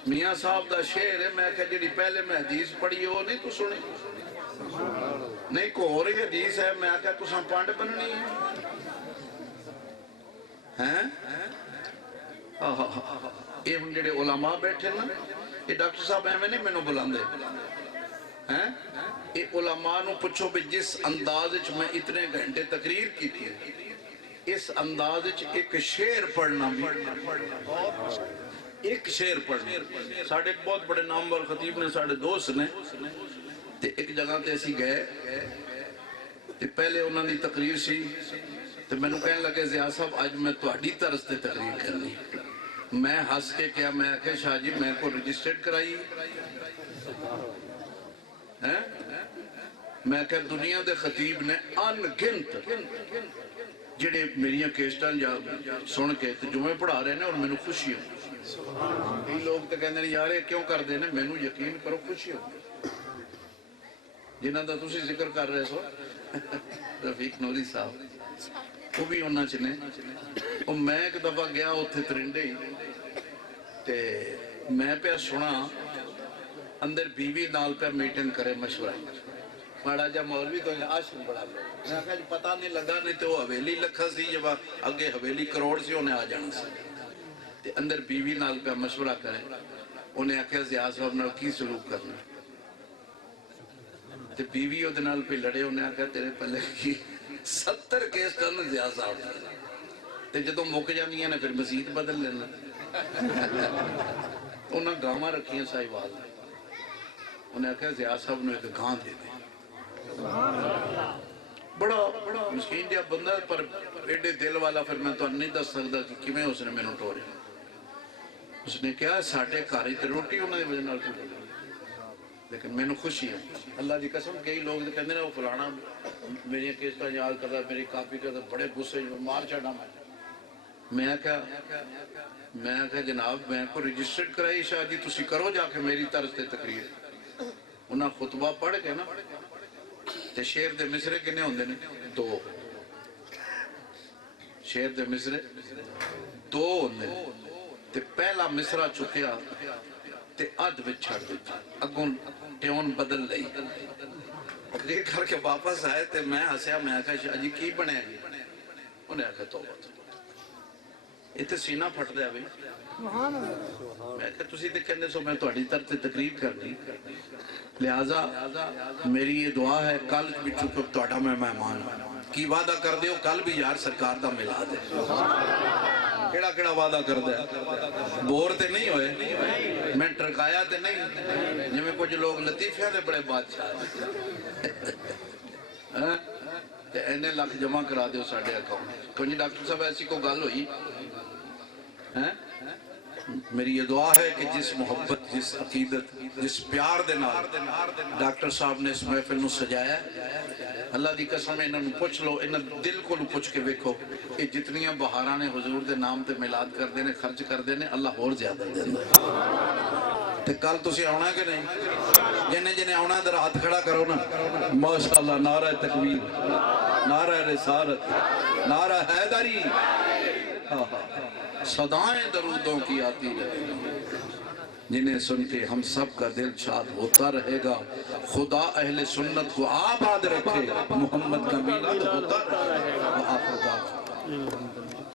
میاں صاحب دا شعر ہے میں کہ جڑی پہلے میں حدیث پڑھی وہ نہیں تو سنی نہیں کو ہو رہی حدیث ہے میں کہ تساں پانڈ بننی ہے یہ ہن جڑے علماء بیٹھے نا یہ ڈاکٹر صاحب ایویں نہیں مینوں بلاندے ہیں یہ علماء نو پوچھو بھی جس انداز وچ میں اتنے گھنٹے تقریر کی تھی اس انداز وچ ایک شعر پڑھنا بھی ایک شعر پڑھنا ساڑھے ایک بہت بڑے نامور خطیب نے ساڑھے دوست نے تے ایک جگہ تے اسی گئے تے پہلے انہوں نے تقریر سی تے میں نو کہنے لگے ضیاء صاحب آج میں تہاڈی طرز تے تقریر کرنی میں ہنس کے کیا میں کہ شاہ جی میں کو رجسٹرڈ کرائی میں کہ دنیا دے خطیب نے ان گنت جڑے میریاں کیسٹاں سن کے جمعے پڑھا رہے ہیں اور میں نو خوشی ہوں یہ لوگ تو کہندے ہیں یار یہ کیوں کر دے نے میں نو یقین کرو خوشی ہوں جنہ دا تسی ذکر کر رہے سو رفیق نوری صاحب وہ بھی انہاں چ نے اور میں ایک دفعہ گیا اتنے ترنڈے ہی تے میں پہ سنا اندر بیوی نال پہ میٹنگ کرے مشورہ ماڑا جا مولوی تو آشم بڑا لے میں کہا جی پتہ نہیں لگا نہیں تو حویلی لکھا سی جب اگے حویلی کروڑ سی انہیں آ جانا سی تے اندر بیوی نال پہ مشورہ کرے انہیں آکھیا ضیاء صاحب نال کی سلوک کرنا تے بیوی او دے نال پہ لڑے انہیں آکھیا تیرے پہلے کی 70 کیس کرنا ضیاء صاحب تے جدوں مک جاندیاں نے پھر مزید بدل لینا انہاں گاواں رکھیاں ساہیوال انہیں آکھیا ضیاء صاحب نے ایک گاں دے دے بڑا مسکین جہا بندہ پر ایڈے دل والا پھر میں تو نہیں دس سکتا کہ کیویں اس نے مینوں ٹوریا اس نے کہا ساڈے گھر تے روٹی انہاں دی وجہ نال لیکن مینوں خوشی ہے اللہ دی قسم کئی لوگ کہندے نے وہ فلانا میری کیسٹاں یاد کردا میری کاپی کردا بڑے غصے مار چھڑا میں کہا جناب میں کو رجسٹرڈ کرائی شاہ جی تسی کرو جا کے میری طرز تے تقریر انہاں خطبہ پڑھ کے نا تے شعر دے مصرے کنے ہوندے نے دو شعر دے مصرے دو ہوندے نے تے پہلا مصرا چکیا تے ادھ وچ چھڑ دتا اگوں ٹیون بدل لئی تقریر کر کے واپس آئے تے میں ہسیا میں کہا شاہ جی کی بنے گی انہیں آکھا توبہ یہ تے سینہ پھٹ دیا بھئی میں کہ تسی تے کہنے سو میں تہاڈی طرف سے تقریر کرنی لہذا میری یہ دعا ہے کل بھی چونکہ تہاڈا میں مہمان کی وعدہ کر دیو کل بھی یار سرکار دا ملا دے کیڑا کیڑا وعدہ کر دے بور تے نہیں ہوئے میں ٹرکایا تے نہیں جی میں کچھ لوگ لطیفیاں دے بڑے بادشاہ تے اینے لاکھ جمع کرا دیو ساڑھے اکاؤنٹ تو جی ڈاکٹر صاحب ایسی کو گل ہوئی میری یہ دعا ہے کہ جس محبت جس عقیدت جس پیار دے نال ڈاکٹر صاحب نے اس محفل نو سجایا اللہ دی قسم انہاں نو پوچھ لو انہاں دل کو نو پوچھ کے ویکھو کہ جتنیاں بہاراں نے حضور دے نام تے میلاد کر دینے خرچ کر دینے اللہ اور زیادہ دیندا تے کل تسی آنا کہ نہیں جنے جنے آنا ادھر ہاتھ کھڑا کرو نا ماشاءاللہ نعرہ تکبیر نعرہ رسالت نعرہ حیدری صدائیں درودوں کی آتی رہے جنہیں سن کے ہم سب کا دل شاد ہوتا رہے گا خدا اہل سنت کو آباد رکھے محمد کا میلاد ہوتا رہے گا